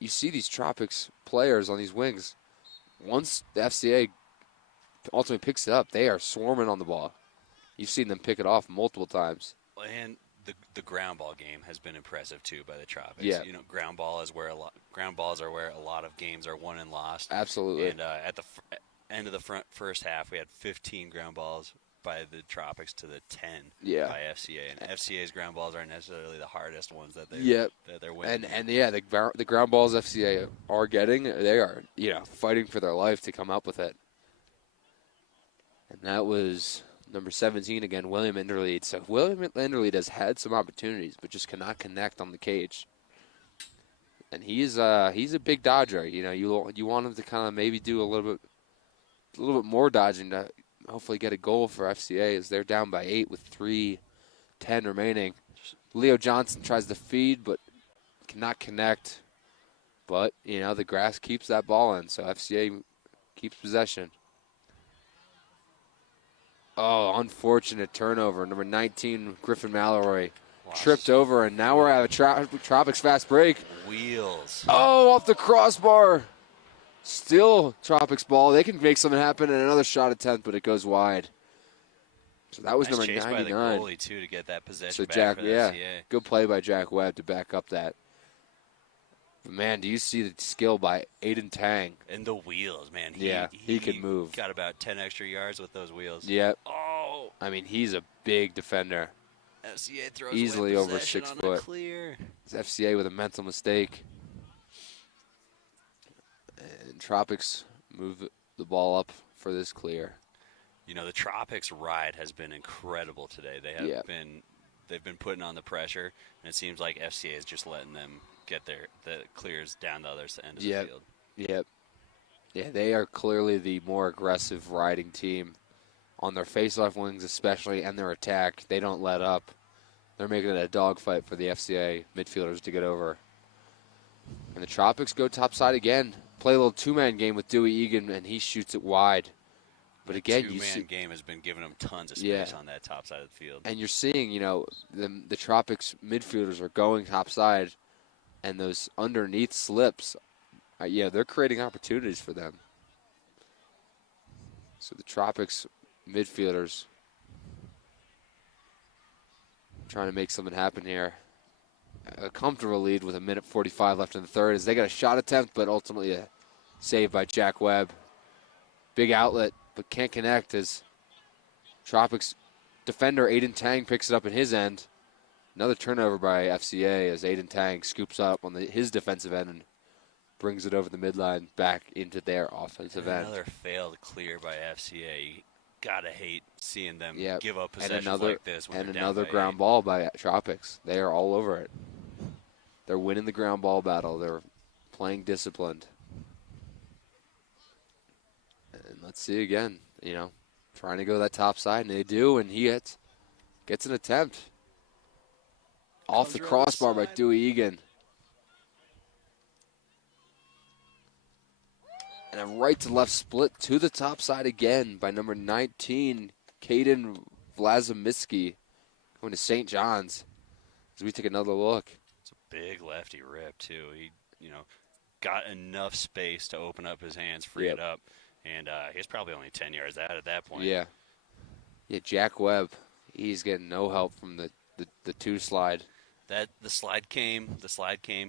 You see these Tropics players on these wings. Once the FCA ultimately picks it up, they are swarming on the ball. You've seen them pick it off multiple times. And the ground ball game has been impressive too by the Tropics. Yeah. You know, ground balls are where a lot of games are won and lost. Absolutely. And at the end of the first half, we had 15 ground balls by the Tropics to the 10 by FCA. And FCA's ground balls aren't necessarily the hardest ones that they're winning. And the ground balls FCA are getting, they are fighting for their life to come up with it. And that was number 17 again, William Enderlead. So William Enderlead has had some opportunities, but just cannot connect on the cage. And he's a big dodger. You want him to kind of maybe do a little bit more dodging to hopefully get a goal for FCA, as they're down by 8 with 3:10 remaining. Leo Johnson tries to feed, but cannot connect. But the grass keeps that ball in, so FCA keeps possession. Oh, unfortunate turnover. Number 19, Griffin Mallory, tripped over, and now we're at a Tropics fast break. Wheels. Oh, off the crossbar. Still Tropics ball. They can make something happen, and another shot attempt, but it goes wide. So that was nice number chase 99. By the goalie, too, to get that possession back Jack, for the FCA. Good play by Jack Webb to back up that. But man, do you see the skill by Aiden Tang? And the wheels, man. He can move. Got about 10 extra yards with those wheels. Yep. Oh. I mean, he's a big defender. FCA throws easily away over 6 on foot. Clear. It's FCA with a mental mistake. And Tropics move the ball up for this clear. The Tropics ride has been incredible today. They've been putting on the pressure, and it seems like FCA is just letting them get the clears down the other end of the field. Yep. Yeah, they are clearly the more aggressive riding team on their face-off wings especially, and their attack. They don't let up. They're making it a dogfight for the FCA midfielders to get over. And the Tropics go topside again. Play a little two-man game with Dewey Egan, and he shoots it wide. But again, you see, two-man game has been giving them tons of space on that top side of the field. And you're seeing, the Tropics midfielders are going topside, and those underneath slips, they're creating opportunities for them. So the Tropics midfielders trying to make something happen here. A comfortable lead with 1:45 left in the third as they got a shot attempt, but ultimately a save by Jack Webb. Big outlet, but can't connect as Tropics defender Aiden Tang picks it up in his end. Another turnover by FCA as Aiden Tang scoops up on his defensive end and brings it over the midline back into their offensive end. Another failed clear by FCA. You gotta hate seeing them give up and possessions like this. And another ground ball by Tropics. They are all over it. They're winning the ground ball battle. They're playing disciplined. And let's see again, trying to go that top side, and they do, and he gets an attempt. Off the crossbar by Dewey Egan. And a right to left split to the top side again by number 19, Caden Vlazimiski, going to St. John's as we take another look. It's a big lefty rip, too. He, got enough space to open up his hands, free it up, and he's probably only 10 yards out at that point. Yeah, Jack Webb, he's getting no help from the two slide. The slide came.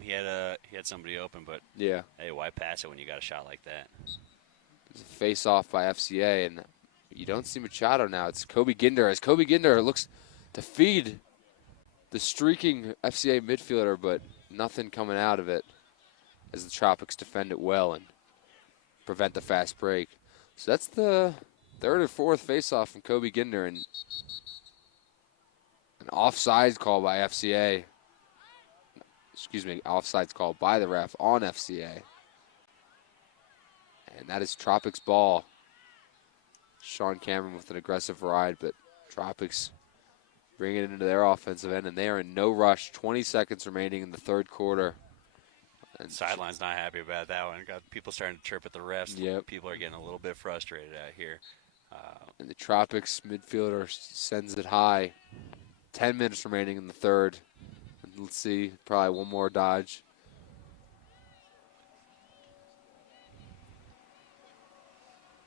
He had somebody open, but hey, why pass it when you got a shot like that? It's a face-off by FCA, and you don't see Machado now. It's Kobe Ginder. As Kobe Ginder looks to feed the streaking FCA midfielder, but nothing coming out of it as the Tropics defend it well and prevent the fast break. So that's the third or fourth face-off from Kobe Ginder, and an offside call by FCA. Offsides call by the ref on FCA. And that is Tropics ball. Sean Cameron with an aggressive ride, but Tropics bringing it into their offensive end, and they are in no rush. 20 seconds remaining in the third quarter. And Sideline's not happy about that one. Got people starting to chirp at the refs. Yep. People are getting a little bit frustrated out here. And the Tropics midfielder sends it high. 10 minutes remaining in the third. Let's see, probably one more dodge.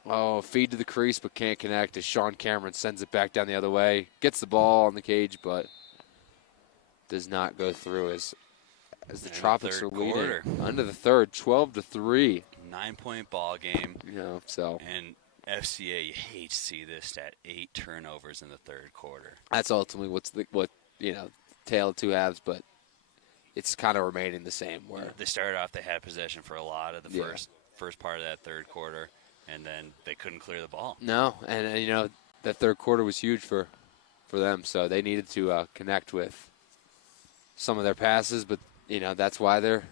Oh, feed to the crease, but can't connect as Sean Cameron sends it back down the other way. Gets the ball on the cage, but does not go through as the Tropics are leading. Under the third, 12-3. 9-point ball game. So. And FCA, you hate to see this at 8 turnovers in the third quarter. That's ultimately tale of two halves, but it's kind of remaining the same. Where they started off, they had possession for a lot of the first part of that third quarter, and then they couldn't clear the ball. No, and that third quarter was huge for them, so they needed to connect with some of their passes, but that's why they're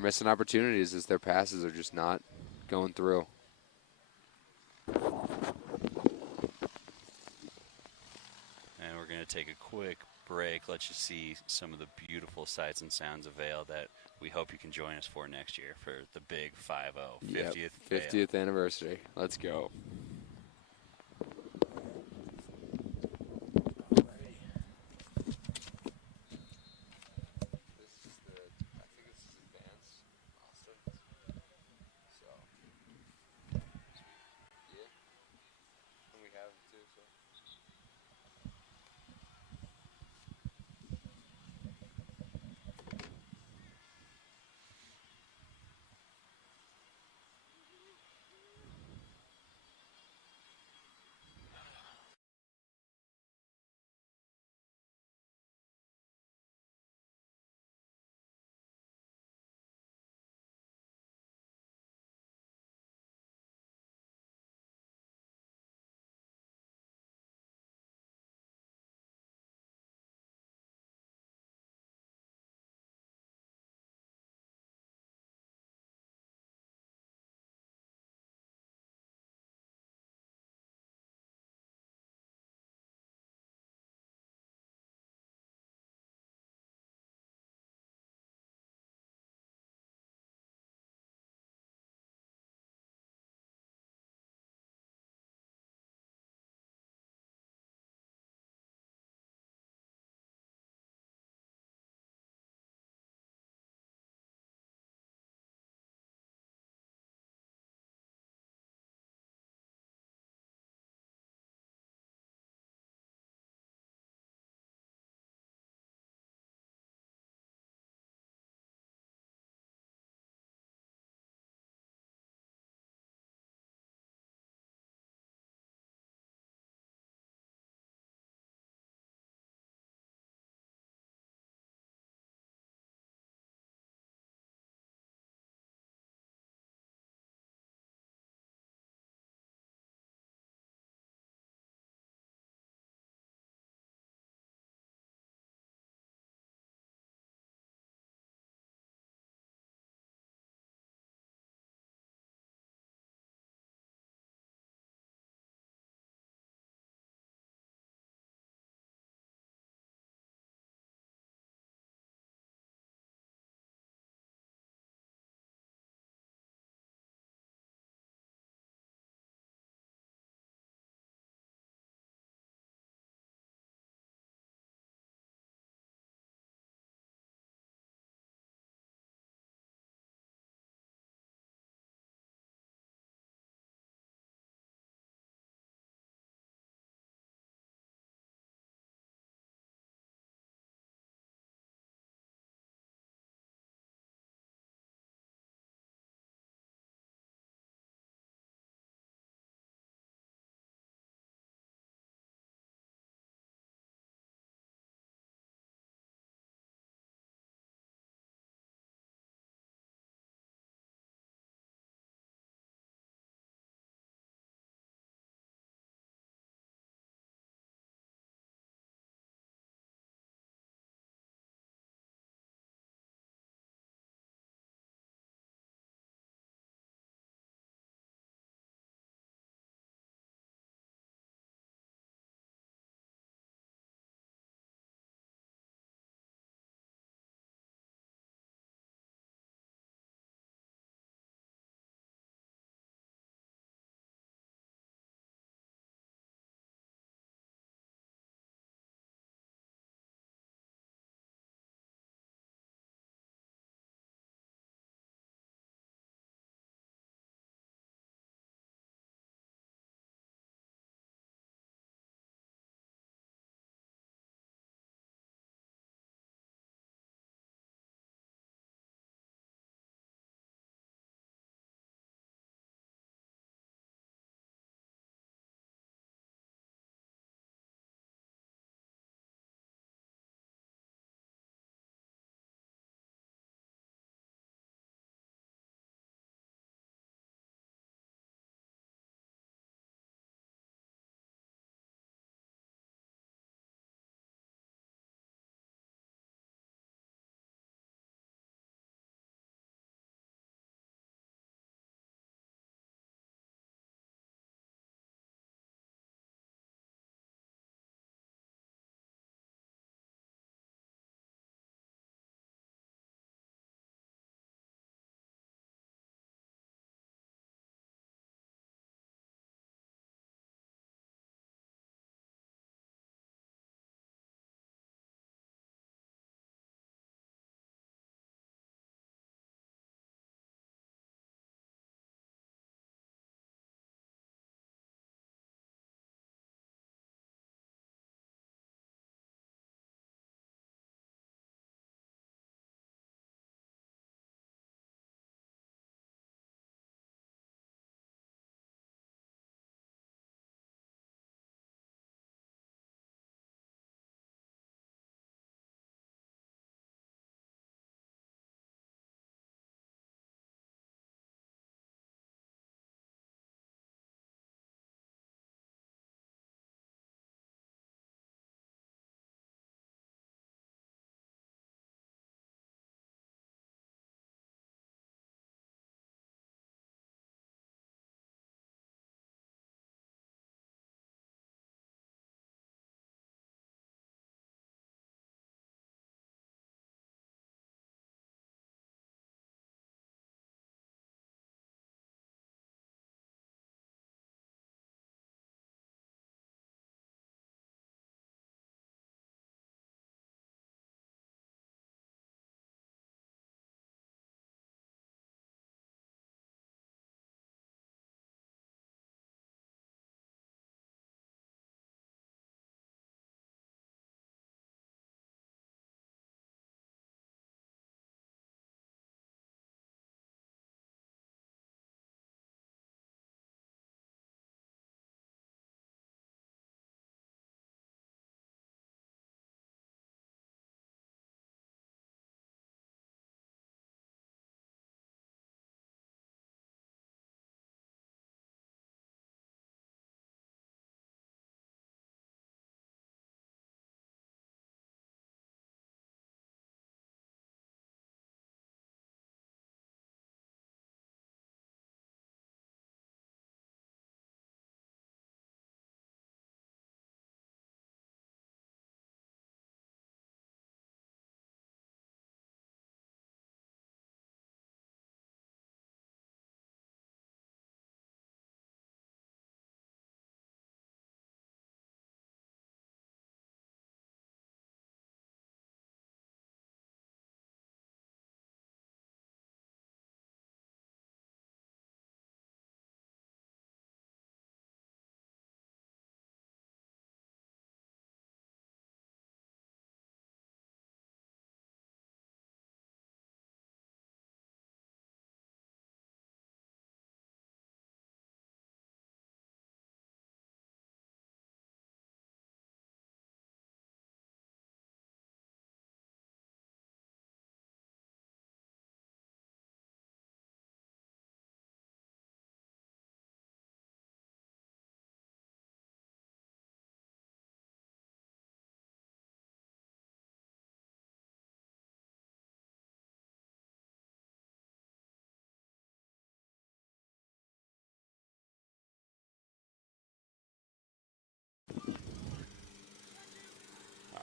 missing opportunities, is their passes are just not going through. And we're going to take a quick break, let you see some of the beautiful sights and sounds of Vail that we hope you can join us for next year for the big 50th 50th anniversary. Let's go.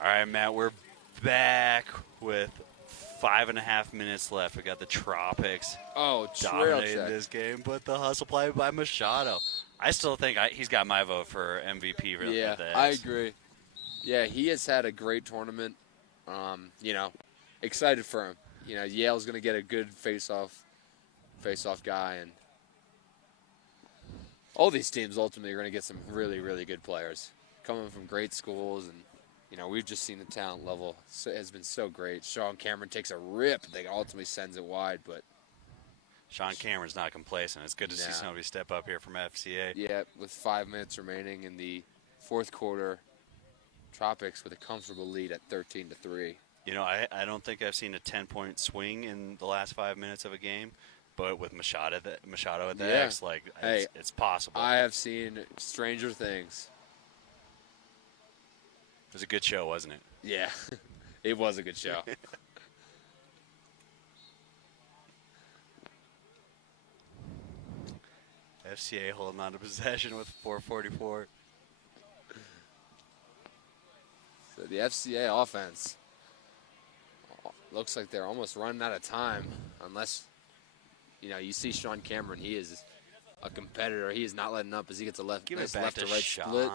right, Matt, we're back with 5.5 minutes left. We got the Tropics Oh, trail dominating check. this game, but the hustle play by Machado. I still think he's got my vote for MVP. Yeah, at the I X. agree. Yeah, he has had a great tournament. Excited for him. Yale's going to get a good face-off guy, and all these teams ultimately are going to get some really, really good players coming from great schools, and we've just seen the talent level has been so great. Sean Cameron takes a rip, they ultimately sends it wide, but Sean Cameron's not complacent. It's good to see somebody step up here from FCA. yeah, with 5 minutes remaining in the fourth quarter, Tropics with a comfortable lead at 13-3. I don't think I've seen a 10-point swing in the last 5 minutes of a game, but with Machado at the X, it's possible. I have seen stranger things. It was a good show, wasn't it? Yeah, it was a good show. FCA holding on to possession with 4:44. So the FCA offense looks like they're almost running out of time, unless you see Sean Cameron. He is a competitor. He is not letting up as he gets a left to right split.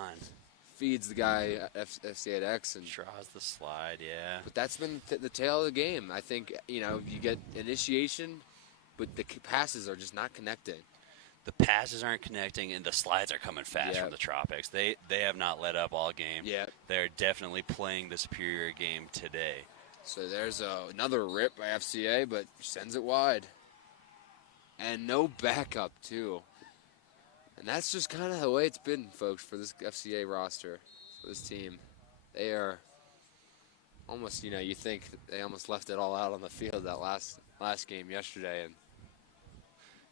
Feeds the guy FCA at X and draws the slide. Yeah, but that's been the tail of the game. I think you get initiation, but the passes are just not connecting. The passes aren't connecting, and the slides are coming fast from the Tropics. They have not let up all game. Yeah, they're definitely playing the superior game today. So there's another rip by FCA, but sends it wide, and no backup too. And that's just kind of the way it's been, folks, for this FCA roster, for this team. They are almost, you think they almost left it all out on the field that last game yesterday, and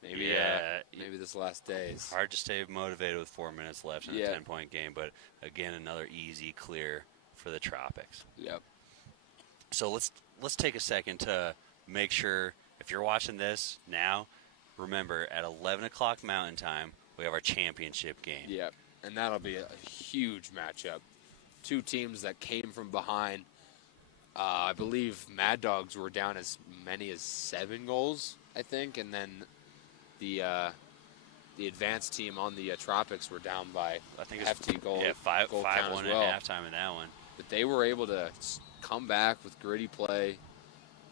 maybe this last day is hard to stay motivated with 4 minutes left in a 10-point game. But again, another easy clear for the Tropics. Yep. So let's take a second to make sure if you're watching this now, remember at 11 o'clock Mountain Time. We have our championship game. Yep, and that'll be a huge matchup. Two teams that came from behind. I believe Mad Dogs were down as many as 7 goals, I think, and then the advanced team on the Tropics were down by I think hefty goal. Yeah, 5-1 at halftime in that one. But they were able to come back with gritty play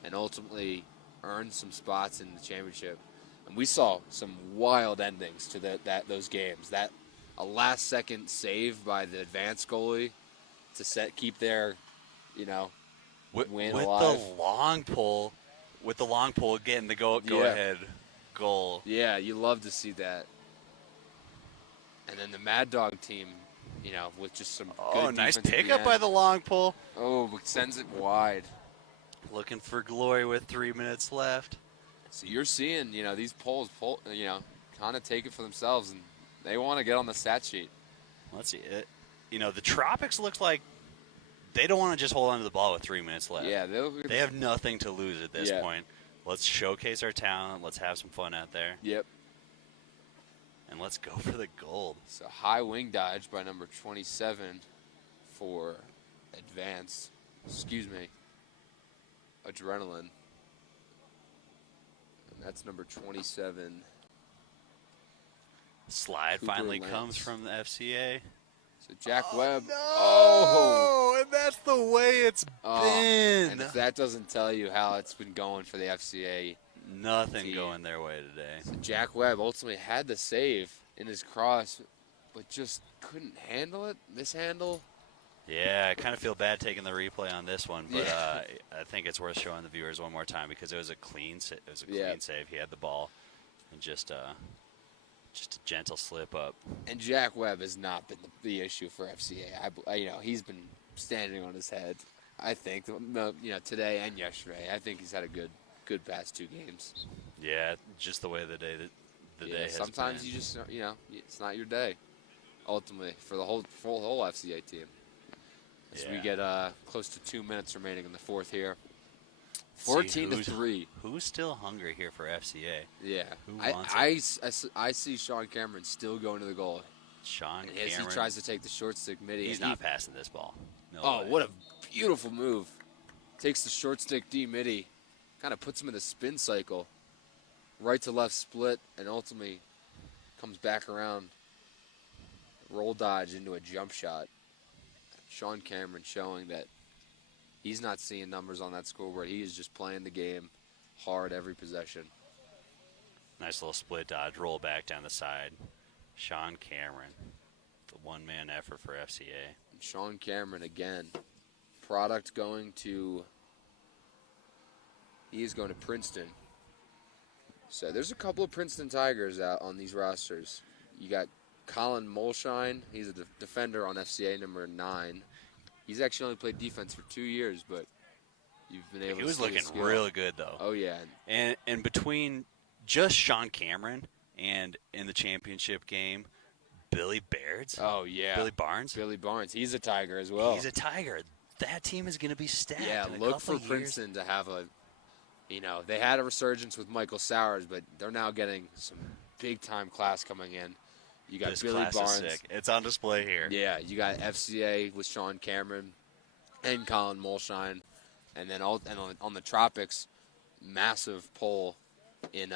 and ultimately earn some spots in the championship. And we saw some wild endings to those games. That a last-second save by the advanced goalie to keep their, win alive. With the long pull, getting the go-ahead goal. Yeah, you love to see that. And then the Mad Dog team, with just some good nice defense pickup by the long pull. Oh, but sends it wide. Looking for glory with 3 minutes left. So you're seeing, these polls, kind of take it for themselves, and they want to get on the stat sheet. Let's see it. The Tropics looks like they don't want to just hold on to the ball with 3 minutes left. Yeah, they have nothing to lose at this point. Let's showcase our talent. Let's have some fun out there. Yep. And let's go for the gold. So high wing dodge by number 27 for Adrenaline. And that's number 27. Slide Cooper finally Lance. comes from the FCA. So Jack Webb. No! Oh! And that's the way it's been. And if that doesn't tell you how it's been going for the FCA. Nothing team. going their way today. So Jack Webb ultimately had the save in his cross, but just couldn't mishandle. Yeah, I kind of feel bad taking the replay on this one, but I think it's worth showing the viewers one more time because it was a clean save. He had the ball, and just a gentle slip up. And Jack Webb has not been the issue for FCA. He's been standing on his head. I think today and yesterday. I think he's had a good past 2 games. Yeah, just the way the day has sometimes been. you just it's not your day. Ultimately, for the whole FCA team. As we get close to 2 minutes remaining in the fourth here. 14-3. Who's still hungry here for FCA? Yeah. Who wants it? I see Sean Cameron still going to the goal. Sean As Cameron. he tries to take the short stick midi. He's not passing this ball. No way. What a Beautiful move. Takes the short stick D midi, kind of puts him in a spin cycle. Right to left split, and ultimately comes back around. Roll dodge into a jump shot. Sean Cameron showing that he's not seeing numbers on that scoreboard. He is just playing the game hard every possession. Nice little split dodge, roll back down the side. Sean Cameron, the one-man effort for FCA. And Sean Cameron again. Product going to... He is going to Princeton. So there's a couple of Princeton Tigers out on these rosters. You got Colin Molshine. He's a defender on FCA number 9. He's actually only played defense for 2 years, but you've been able to see his skill. He was looking really good, though. Oh, yeah. And between just Sean Cameron and in the championship game, Billy Baird's. Oh, yeah. Billy Barnes. Billy Barnes. He's a Tiger as well. He's a Tiger. That team is going to be stacked. Yeah, in a look for couple Princeton to have a, they had a resurgence with Michael Sowers, but they're now getting some big-time class coming in. You got this Billy class Barnes. Is sick. It's on display here. Yeah, you got FCA with Sean Cameron and Colin Molshine. And then on the Tropics, massive pull in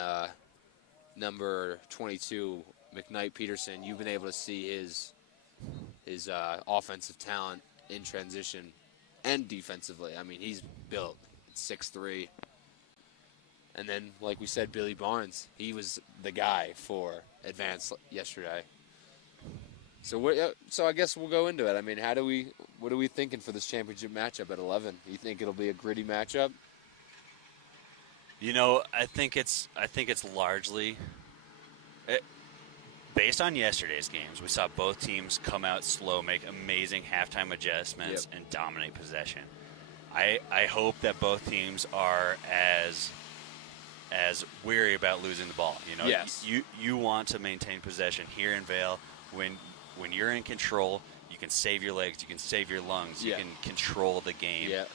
number 22, McKnight Peterson. You've been able to see his offensive talent in transition and defensively. I mean, he's built 6'3". And then, like we said, Billy Barnes. He was the guy for advance yesterday. So I guess we'll go into it. I mean, what are we thinking for this championship matchup at 11? You think it'll be a gritty matchup? I think it's largely based on yesterday's games. We saw both teams come out slow, make amazing halftime adjustments, and dominate possession. I hope that both teams are as weary about losing the ball. Yes. You want to maintain possession here in Vail. When you're in control, you can save your legs, you can save your lungs, you can control the game. Yeah.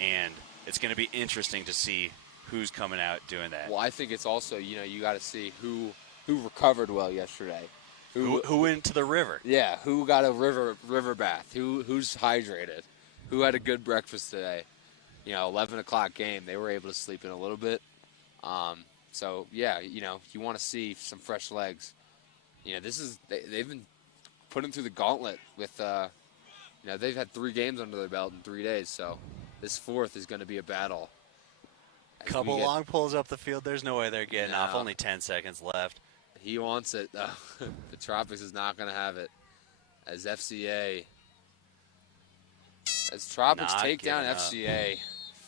And it's going to be interesting to see who's coming out doing that. Well, I think it's also, you got to see who recovered well yesterday. Who went to the river? Yeah, who got a river bath? Who's hydrated? Who had a good breakfast today? 11 o'clock game, they were able to sleep in a little bit. So yeah, you want to see some fresh legs. They've been putting through the gauntlet with, they've had 3 games under their belt in 3 days. So this 4th is going to be a battle. Couple long pulls up the field. There's no way they're getting off. Only 10 seconds left. He wants it. The Tropics is not going to have it. As Tropics take down FCA,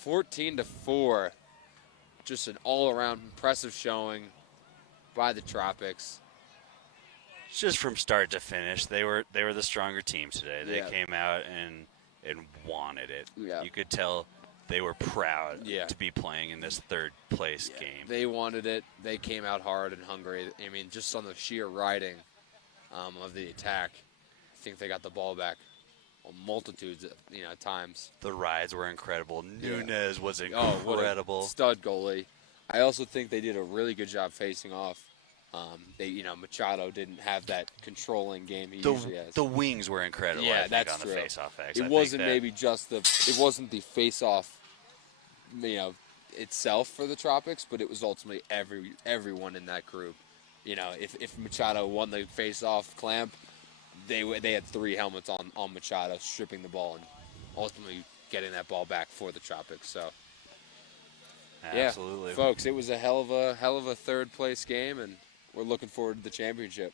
14-4. Just an all-around impressive showing by the Tropics. Just from start to finish, they were the stronger team today. They came out and wanted it. Yeah. You could tell they were proud to be playing in this third-place game. They wanted it. They came out hard and hungry. I mean, just on the sheer riding of the attack, I think they got the ball back multitudes of times. The rides were incredible. Nunez was incredible. incredible. Stud goalie. I also think they did a really good job facing off. Machado didn't have that controlling game he usually has. The wings were incredible. Yeah, I think, that's on true. The face-off X. It wasn't maybe just it wasn't the face-off, itself for the Tropics, but it was ultimately everyone in that group. If Machado won the face-off clamp, they had 3 helmets on Machado, stripping the ball and ultimately getting that ball back for the Tropics. So, absolutely, folks, it was a hell of a third-place game, and we're looking forward to the championship.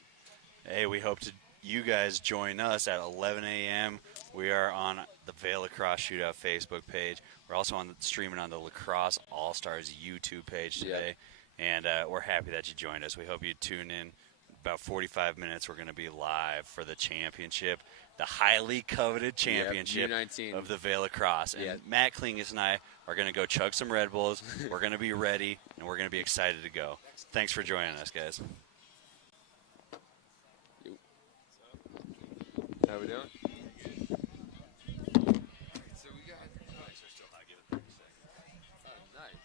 Hey, we hope you guys join us at 11 a.m. We are on the Vail Lacrosse Shootout Facebook page. We're also streaming on the Lacrosse All-Stars YouTube page today. And we're happy that you joined us. We hope you tune in. About 45 minutes, we're going to be live for the championship, the highly coveted championship U19. Of the Vail Lacrosse. And Matt Klingus and I are going to go chug some Red Bulls. We're going to be ready, and we're going to be excited to go. Thanks for joining us, guys. How we doing? So we got. Oh, nice.